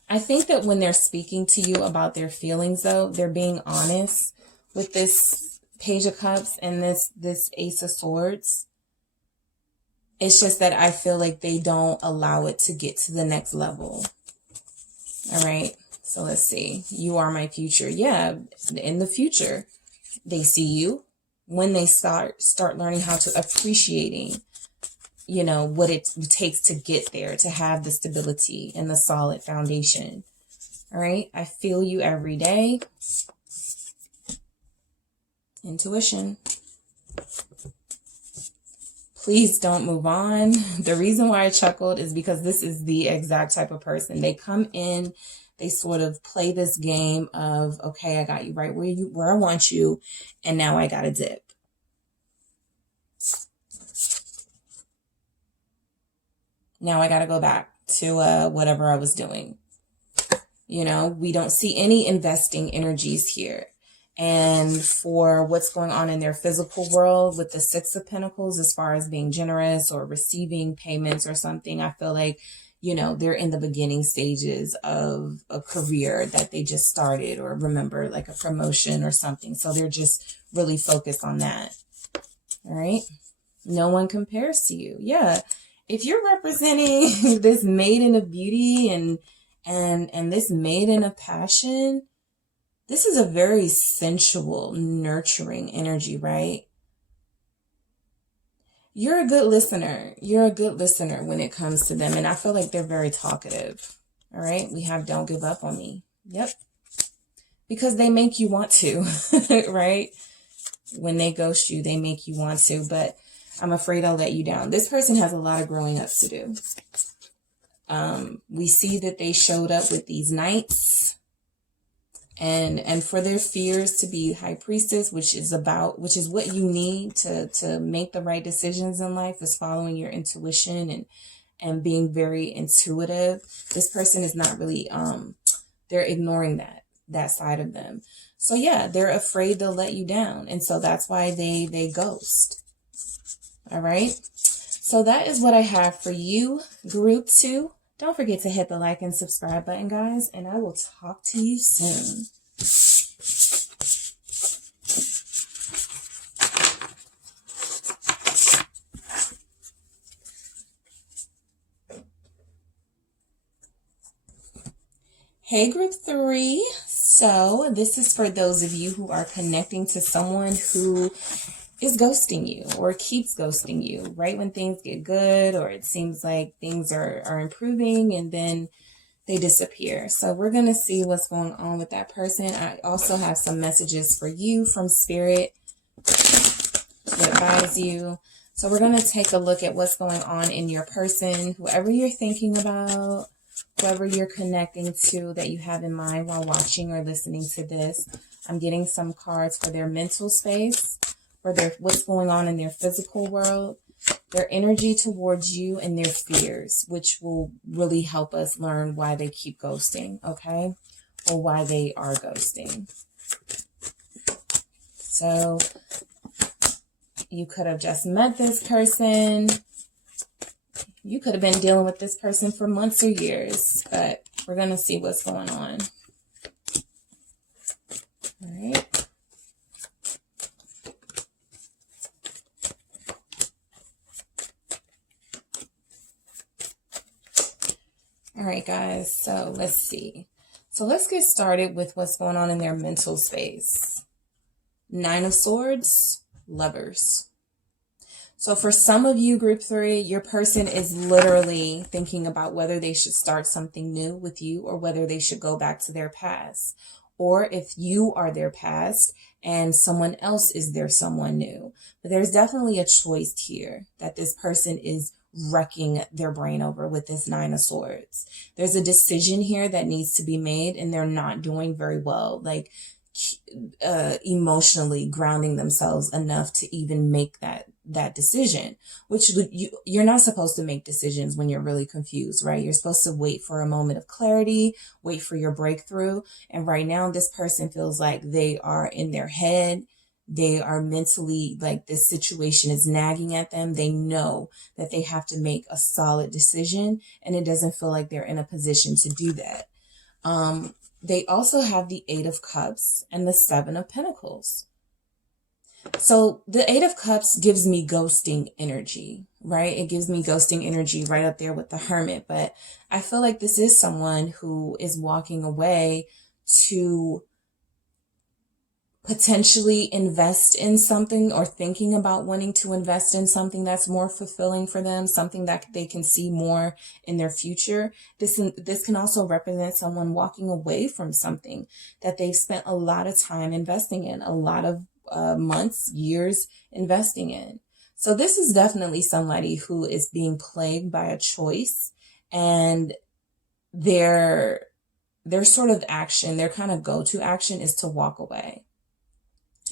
I think that when they're speaking to you about their feelings, though, they're being honest with this Page of Cups and this Ace of Swords. It's just that I feel like they don't allow it to get to the next level. All right. So let's see. You are my future. Yeah, in the future, they see you when they start learning how to appreciating, you know, what it takes to get there, to have the stability and the solid foundation. All right. I feel you every day. Intuition. Please don't move on. The reason why I chuckled is because this is the exact type of person. They come in, they sort of play this game of, okay, I got you right where I want you, and now I got to dip. Now I got to go back to whatever I was doing. You know, we don't see any investing energies here. And for what's going on in their physical world with the Six of Pentacles, as far as being generous or receiving payments or something, I feel like, you know, they're in the beginning stages of a career that they just started, or remember, like a promotion or something. So they're just really focused on that. All right. No one compares to you. Yeah. If you're representing this maiden of beauty and this maiden of passion, this is a very sensual, nurturing energy, right? You're a good listener. You're a good listener when it comes to them. And I feel like they're very talkative. All right. We have don't give up on me. Yep. Because they make you want to, right? When they ghost you, they make you want to, but I'm afraid I'll let you down. This person has a lot of growing up to do. We see that they showed up with these knights. And for their fears to be high priestess, which is what you need to make the right decisions in life, is following your intuition and being very intuitive. This person is not really, they're ignoring that side of them. So yeah, they're afraid they'll let you down. And so that's why they ghost. All right. So that is what I have for you, group 2. Don't forget to hit the like and subscribe button, guys, and I will talk to you soon. Hey, group 3. So this is for those of you who are connecting to someone who is ghosting you or keeps ghosting you right when things get good, or it seems like things are improving, and then they disappear. So we're going to see what's going on with that person. I also have some messages for you from Spirit to advise you. So we're going to take a look at what's going on in your person, whoever you're thinking about, whoever you're connecting to that you have in mind while watching or listening to this. I'm getting some cards for their mental space, for their what's going on in their physical world, their energy towards you, and their fears, which will really help us learn why they keep ghosting, okay? Or why they are ghosting. So you could have just met this person. You could have been dealing with this person for months or years, but we're going to see what's going on. All right. All right, guys, so let's see. So let's get started with what's going on in their mental space. 9 of Swords, Lovers. So for some of you, group 3, your person is literally thinking about whether they should start something new with you or whether they should go back to their past. Or if you are their past and someone else is their someone new. But there's definitely a choice here that this person is wrecking their brain over with this 9 of Swords. There's a decision here that needs to be made, and they're not doing very well, like emotionally grounding themselves enough to even make that decision, which you're not supposed to make decisions when you're really confused, right? You're supposed to wait for a moment of clarity, wait for your breakthrough. And right now, this person feels like they are in their head. They are mentally, like, this situation is nagging at them. They know that they have to make a solid decision, and it doesn't feel like they're in a position to do that. They also have the 8 of Cups and the 7 of Pentacles. So the 8 of Cups gives me ghosting energy, right? It gives me ghosting energy right up there with the Hermit. But I feel like this is someone who is walking away to potentially invest in something, or thinking about wanting to invest in something that's more fulfilling for them, something that they can see more in their future. This can also represent someone walking away from something that they've spent a lot of time investing in, a lot of months, years investing in. So this is definitely somebody who is being plagued by a choice, and their sort of action, their kind of go-to action is to walk away.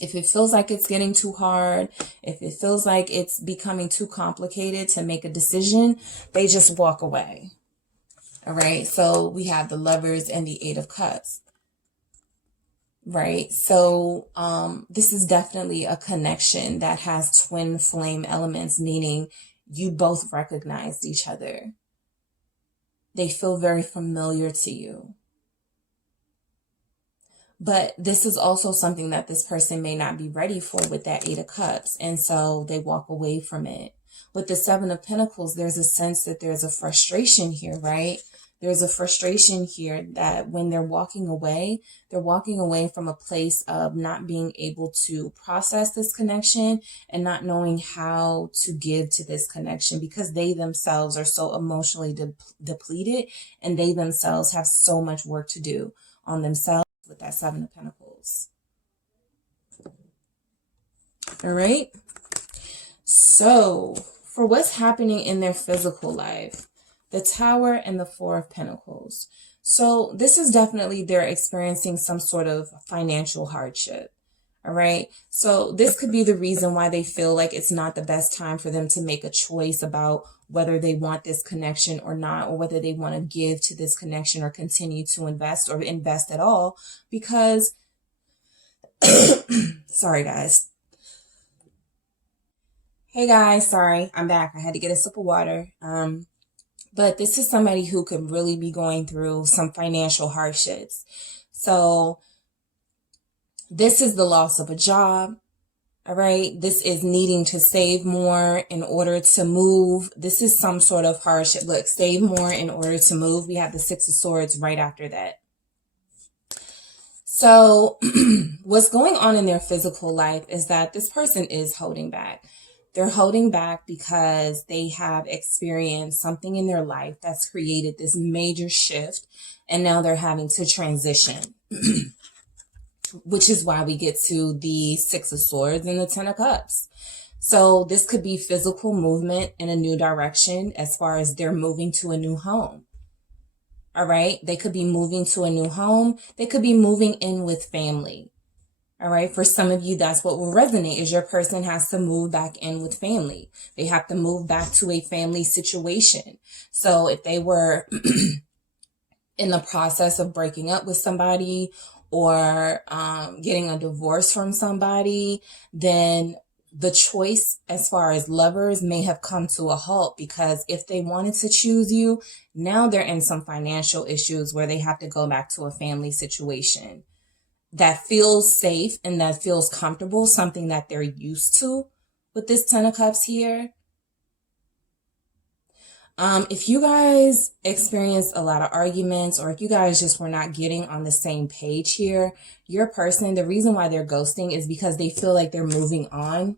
If it feels like it's getting too hard, if it feels like it's becoming too complicated to make a decision, they just walk away. All right. So we have the Lovers and the Eight of Cups. Right. So this is definitely a connection that has twin flame elements, meaning you both recognized each other. They feel very familiar to you. But this is also something that this person may not be ready for with that Eight of Cups. And so they walk away from it. With the Seven of Pentacles, there's a sense that there's a frustration here, right? There's a frustration here that when they're walking away from a place of not being able to process this connection and not knowing how to give to this connection, because they themselves are so emotionally depleted, and they themselves have so much work to do on themselves with that Seven of Pentacles. All right. So for what's happening in their physical life, the Tower and the Four of Pentacles. So this is definitely they're experiencing some sort of financial hardship. All right. So this could be the reason why they feel like it's not the best time for them to make a choice about whether they want this connection or not, or whether they want to give to this connection or continue to invest or invest at all, because sorry, guys. Hey guys, sorry, I'm back. I had to get a sip of water. But this is somebody who could really be going through some financial hardships. So this is the loss of a job. All right. This is needing to save more in order to move. This is some sort of hardship. Look, save more in order to move. We have the Six of Swords right after that. So what's going on in their physical life is that this person is holding back. They're holding back because they have experienced something in their life that's created this major shift, and now they're having to transition. Which is why we get to the Six of Swords and the Ten of Cups. So this could be physical movement in a new direction, as far as they're moving to a new home. All right. They could be moving to a new home. They could be moving in with family. All right. For some of you, that's what will resonate, is your person has to move back in with family. They have to move back to a family situation. So if they were in the process of breaking up with somebody, or getting a divorce from somebody, then the choice as far as lovers may have come to a halt, because if they wanted to choose you, now they're in some financial issues where they have to go back to a family situation that feels safe and that feels comfortable, something that they're used to with this Ten of Cups here. If you guys experienced a lot of arguments, or if you guys just were not getting on the same page here, your person, the reason why they're ghosting is because they feel like they're moving on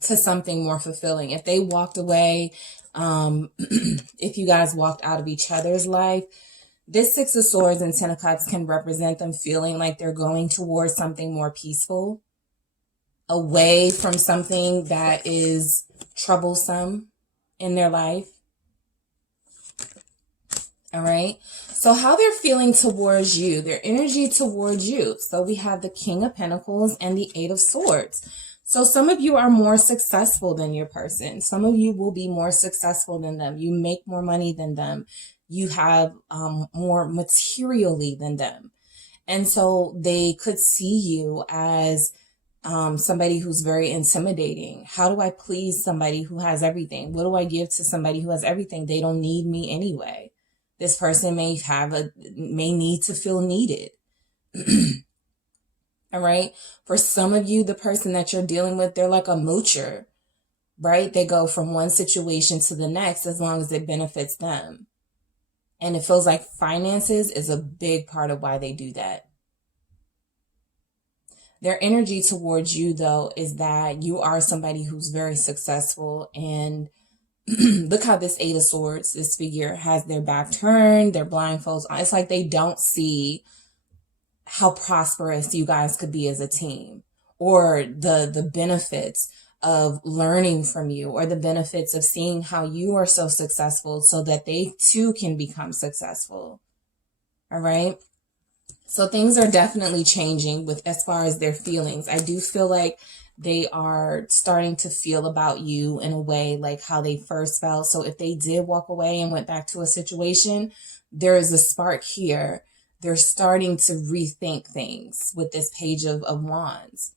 to something more fulfilling. If they walked away, if you guys walked out of each other's life, this Six of Swords and Ten of Cups can represent them feeling like they're going towards something more peaceful, away from something that is troublesome in their life. All right. So how they're feeling towards you, their energy towards you. So we have the King of Pentacles and the Eight of Swords. So some of you are more successful than your person. Some of you will be more successful than them. You make more money than them. You have more materially than them. And so they could see you as somebody who's very intimidating. How do I please somebody who has everything? What do I give to somebody who has everything? They don't need me anyway. This person may need to feel needed. All right. For some of you, the person that you're dealing with, they're like a moocher. right? They go from one situation to the next as long as it benefits them. And it feels like finances is a big part of why they do that. Their energy towards you, though, is that you are somebody who's very successful. And look how this Eight of Swords, this figure, has their back turned, their blindfolds on. It's like they don't see how prosperous you guys could be as a team, or the benefits of learning from you, or the benefits of seeing how you are so successful so that they too can become successful. All right. So things are definitely changing with as far as their feelings. I do feel like they are starting to feel about you in a way like how they first felt. So if they did walk away and went back to a situation, there is a spark here. They're starting to rethink things with this Page of Wands.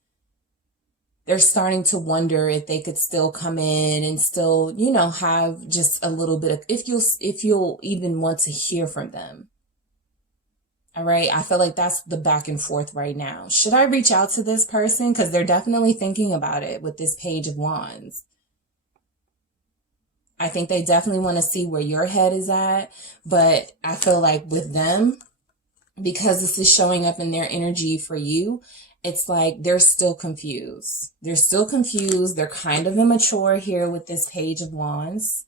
They're starting to wonder if they could still come in and still, you know, have just a little bit of, if you'll even want to hear from them. All right. I feel like that's the back and forth right now. Should I reach out to this person? Because they're definitely thinking about it with this Page of Wands. I think they definitely want to see where your head is at. But I feel like with them, because this is showing up in their energy for you, it's like they're still confused. They're still confused. They're kind of immature here with this Page of Wands.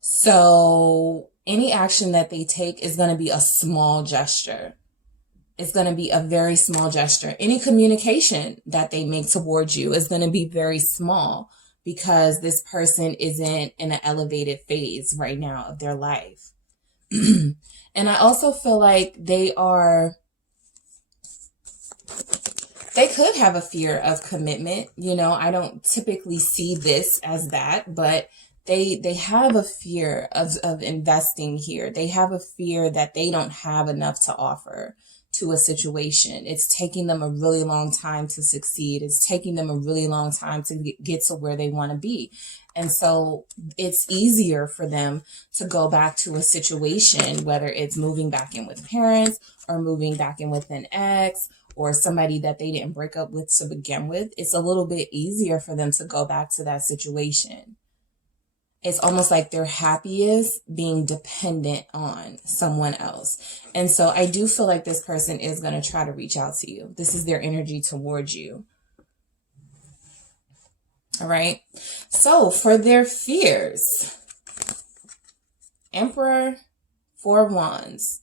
So any action that they take is going to be a small gesture. It's going to be a very small gesture. Any communication that they make towards you is going to be very small because this person isn't in an elevated phase right now of their life. And I also feel like they could have a fear of commitment. You know, I don't typically see this as that, but they have a fear of investing here. They have a fear that they don't have enough to offer to a situation. It's taking them a really long time to succeed. It's taking them a really long time to get to where they want to be. And so it's easier for them to go back to a situation, whether it's moving back in with parents or moving back in with an ex or somebody that they didn't break up with to begin with. It's a little bit easier for them to go back to that situation. It's almost like they're happiest being dependent on someone else. And so I do feel like this person is going to try to reach out to you. This is their energy towards you. All right. So for their fears, Emperor, Four of Wands,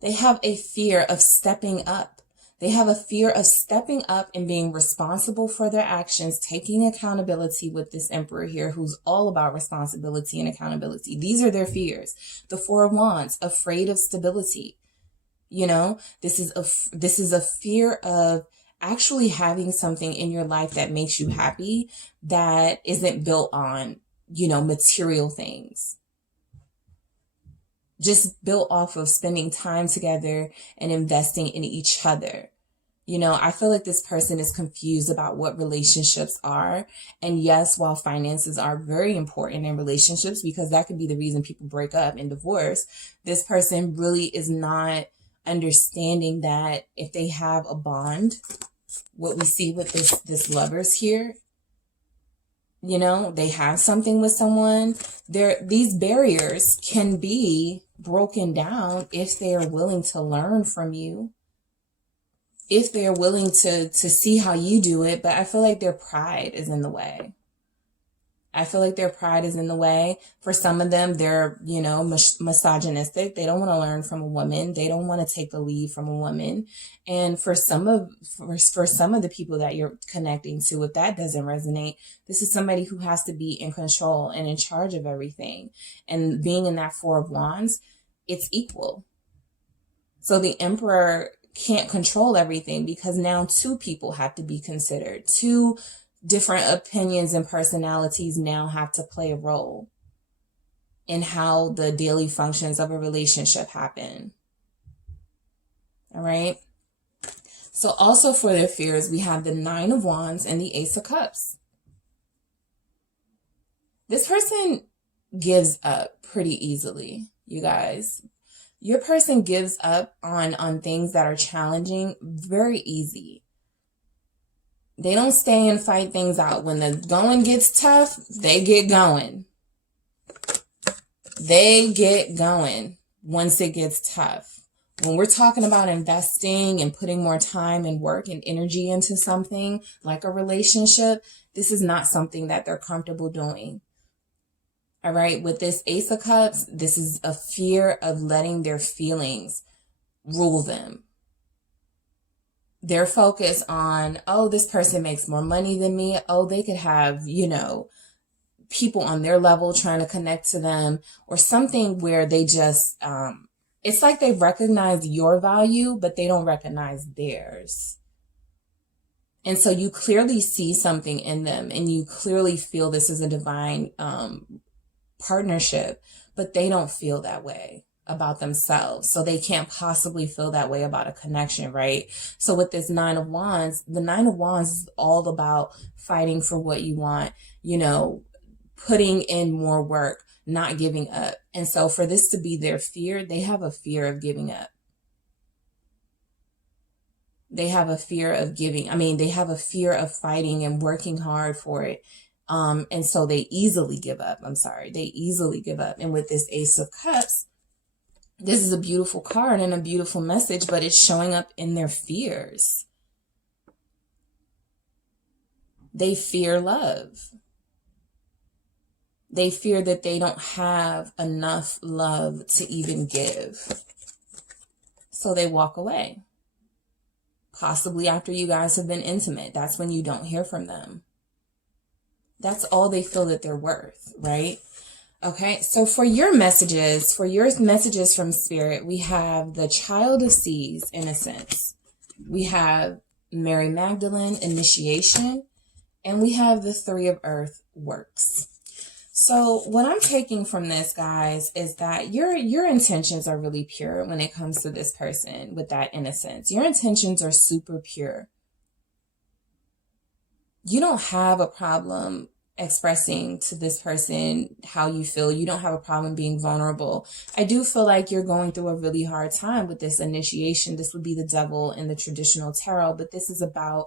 they have a fear of stepping up. They have a fear of stepping up and being responsible for their actions, taking accountability with this Emperor here, who's all about responsibility and accountability. These are their fears. The Four of Wands, afraid of stability. You know, this is a fear of actually having something in your life that makes you happy, that isn't built on, you know, material things. Just built off of spending time together and investing in each other. You know, I feel like this person is confused about what relationships are. And yes, while finances are very important in relationships, because that could be the reason people break up and divorce, this person really is not understanding that if they have a bond, what we see with this Lovers here, you know, they have something with someone, these barriers can be broken down if they are willing to learn from you, if they're willing to see how you do it. But I feel like their pride is in the way. I feel like their pride is in the way. For some of them, they're, you know, misogynistic. They don't want to learn from a woman. They don't want to take the lead from a woman. And for some of the people that you're connecting to, if that doesn't resonate, this is somebody who has to be in control and in charge of everything. And being in that Four of Wands, it's equal. So the Emperor can't control everything because now two people have to be considered. Two different opinions and personalities now have to play a role in how the daily functions of a relationship happen. All right. So also for their fears, we have the Nine of Wands and the Ace of Cups. This person gives up pretty easily, you guys. Your person gives up on things that are challenging very easy. They don't stay and fight things out. When the going gets tough, they get going. They get going once it gets tough. When we're talking about investing and putting more time and work and energy into something like a relationship, this is not something that they're comfortable doing. All right. With this Ace of Cups, this is a fear of letting their feelings rule them. They're focused on, oh, this person makes more money than me. Oh, they could have, you know, people on their level trying to connect to them, or something where they just, it's like they recognize your value, but they don't recognize theirs. And so you clearly see something in them, and you clearly feel this is a divine partnership, but they don't feel that way about themselves. So they can't possibly feel that way about a connection, right? So with this Nine of Wands, the Nine of Wands is all about fighting for what you want, you know, putting in more work, not giving up. And so for this to be their fear, they have a fear of giving up. They have a fear of they have a fear of fighting and working hard for it. And so they easily give up. They easily give up. And with this Ace of Cups, this is a beautiful card and a beautiful message, but it's showing up in their fears. They fear love. They fear that they don't have enough love to even give. So they walk away. Possibly after you guys have been intimate. That's when you don't hear from them. That's all they feel that they're worth, right? Okay, so for your messages from Spirit, we have the Child of Seas, Innocence. We have Mary Magdalene, Initiation. And we have the Three of Earth, Works. So what I'm taking from this, guys, is that your intentions are really pure when it comes to this person with that innocence. Your intentions are super pure. You don't have a problem expressing to this person how you feel. You don't have a problem being vulnerable. I do feel like you're going through a really hard time with this initiation. This would be the Devil in the traditional tarot, but this is about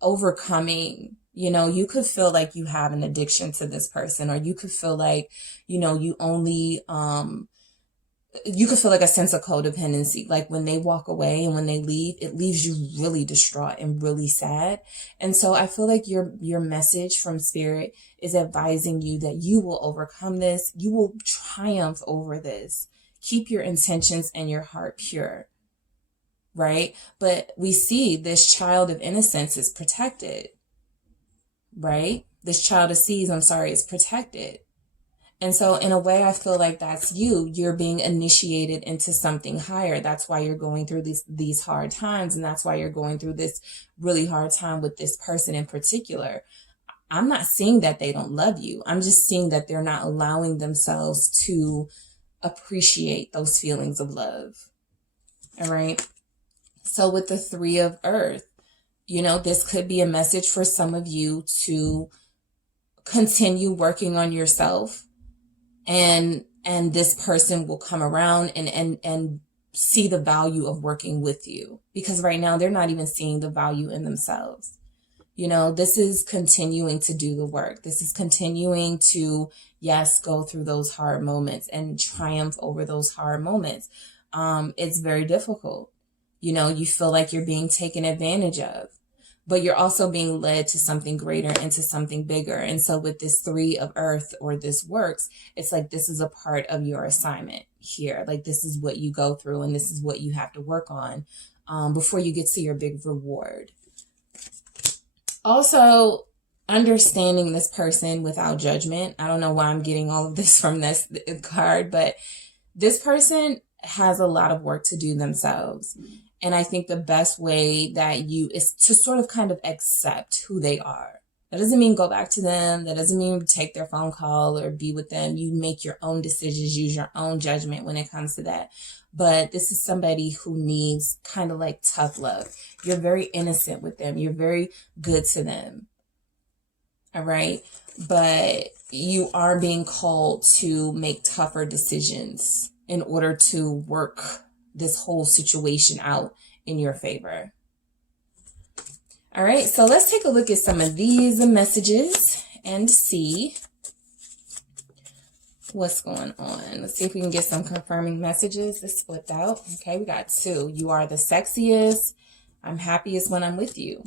overcoming. You know, you could feel like you have an addiction to this person, or you could feel like, you know, you could feel like a sense of codependency. Like when they walk away and when they leave, it leaves you really distraught and really sad. And so I feel like your message from Spirit is advising you that you will overcome this. You will triumph over this. Keep your intentions and your heart pure. Right? But we see this child of innocence is protected. Right? This child of seas, is protected. And so in a way, I feel like that's you. You're being initiated into something higher. That's why you're going through these hard times. And that's why you're going through this really hard time with this person in particular. I'm not seeing that they don't love you. I'm just seeing that they're not allowing themselves to appreciate those feelings of love. All right. So with the Three of Earth, you know, this could be a message for some of you to continue working on yourself, and this person will come around and see the value of working with you, because right now they're not even seeing the value in themselves. You know, this is continuing to do the work. This is continuing to, yes, go through those hard moments and triumph over those hard moments. It's very difficult. You know, you feel like you're being taken advantage of, but you're also being led to something greater and to something bigger. And so with this Three of Earth, or this Works, it's like this is a part of your assignment here. Like this is what you go through, and this is what you have to work on before you get to your big reward. Also, understanding this person without judgment. I don't know why I'm getting all of this from this card, but this person has a lot of work to do themselves. And I think the best way that is to sort of kind of accept who they are. That doesn't mean go back to them. That doesn't mean take their phone call or be with them. You make your own decisions, use your own judgment when it comes to that. But this is somebody who needs kind of like tough love. You're very innocent with them. You're very good to them. All right. But you are being called to make tougher decisions in order to work this whole situation out in your favor. All right, so let's take a look at some of these messages and see what's going on. Let's see if we can get some confirming messages. This flipped out. Okay, we got 2. You are the sexiest. I'm happiest when I'm with you.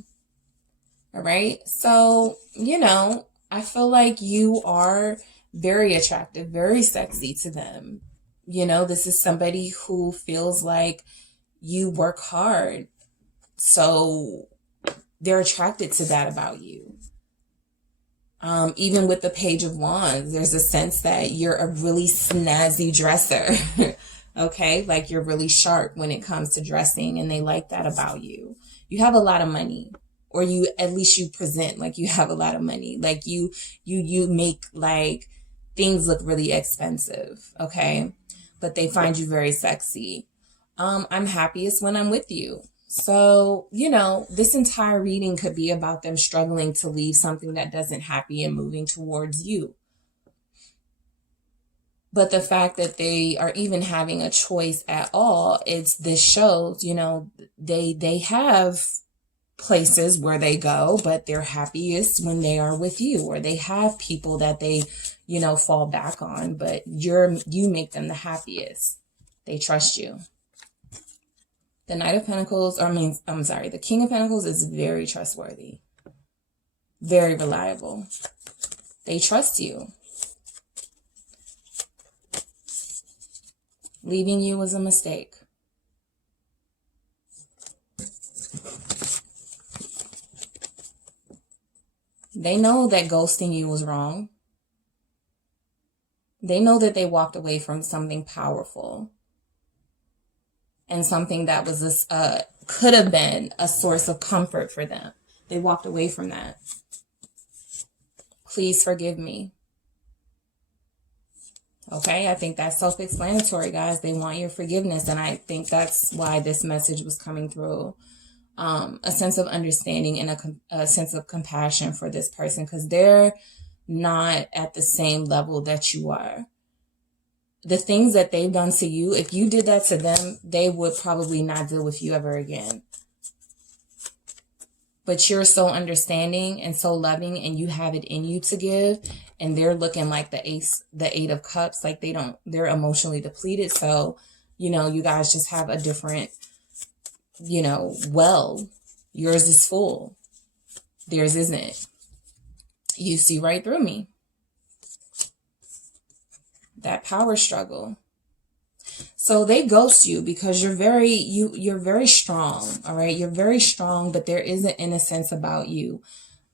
All right, so, you know, I feel like you are very attractive, very sexy to them. You know, this is somebody who feels like you work hard. So they're attracted to that about you. Even with the Page of Wands, there's a sense that you're a really snazzy dresser. Okay, like you're really sharp when it comes to dressing, and they like that about you. You have a lot of money, or you, at least you present like you have a lot of money. Like you make like things look really expensive. Okay, but they find you very sexy. I'm happiest when I'm with you. So, you know, this entire reading could be about them struggling to leave something that doesn't happy and moving towards you. But the fact that they are even having a choice at all, this shows, you know, they have places where they go, but they're happiest when they are with you, or they have people that they, you know, fall back on, but you make them the happiest. They trust you. The Knight of Pentacles, the King of Pentacles is very trustworthy. Very reliable. They trust you. Leaving you was a mistake. They know that ghosting you was wrong. They know that they walked away from something powerful. And something that was could have been a source of comfort for them. They walked away from that. Please forgive me. Okay, I think that's self-explanatory, guys. They want your forgiveness, and I think that's why this message was coming through. A sense of understanding and a sense of compassion for this person, because they're not at the same level that you are. The things that they've done to you, if you did that to them, they would probably not deal with you ever again. But you're so understanding and so loving, and you have it in you to give, and they're looking like the 8 of Cups, like they're emotionally depleted. So, you know, you guys just have a different, you know, well, yours is full. Theirs isn't. You see right through me. That power struggle. So they ghost you because you're very strong. All right. You're very strong, but there is an innocence about you.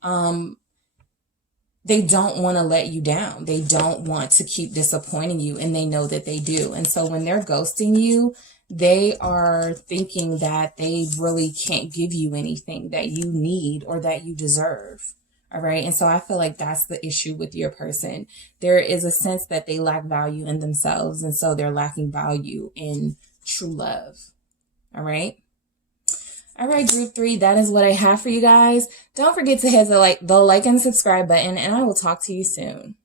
They don't want to let you down. They don't want to keep disappointing you, and they know that they do. And so when they're ghosting you, they are thinking that they really can't give you anything that you need or that you deserve. All right. And so I feel like that's the issue with your person. There is a sense that they lack value in themselves. And so they're lacking value in true love. All right. All right, group 3, that is what I have for you guys. Don't forget to hit the like and subscribe button, and I will talk to you soon.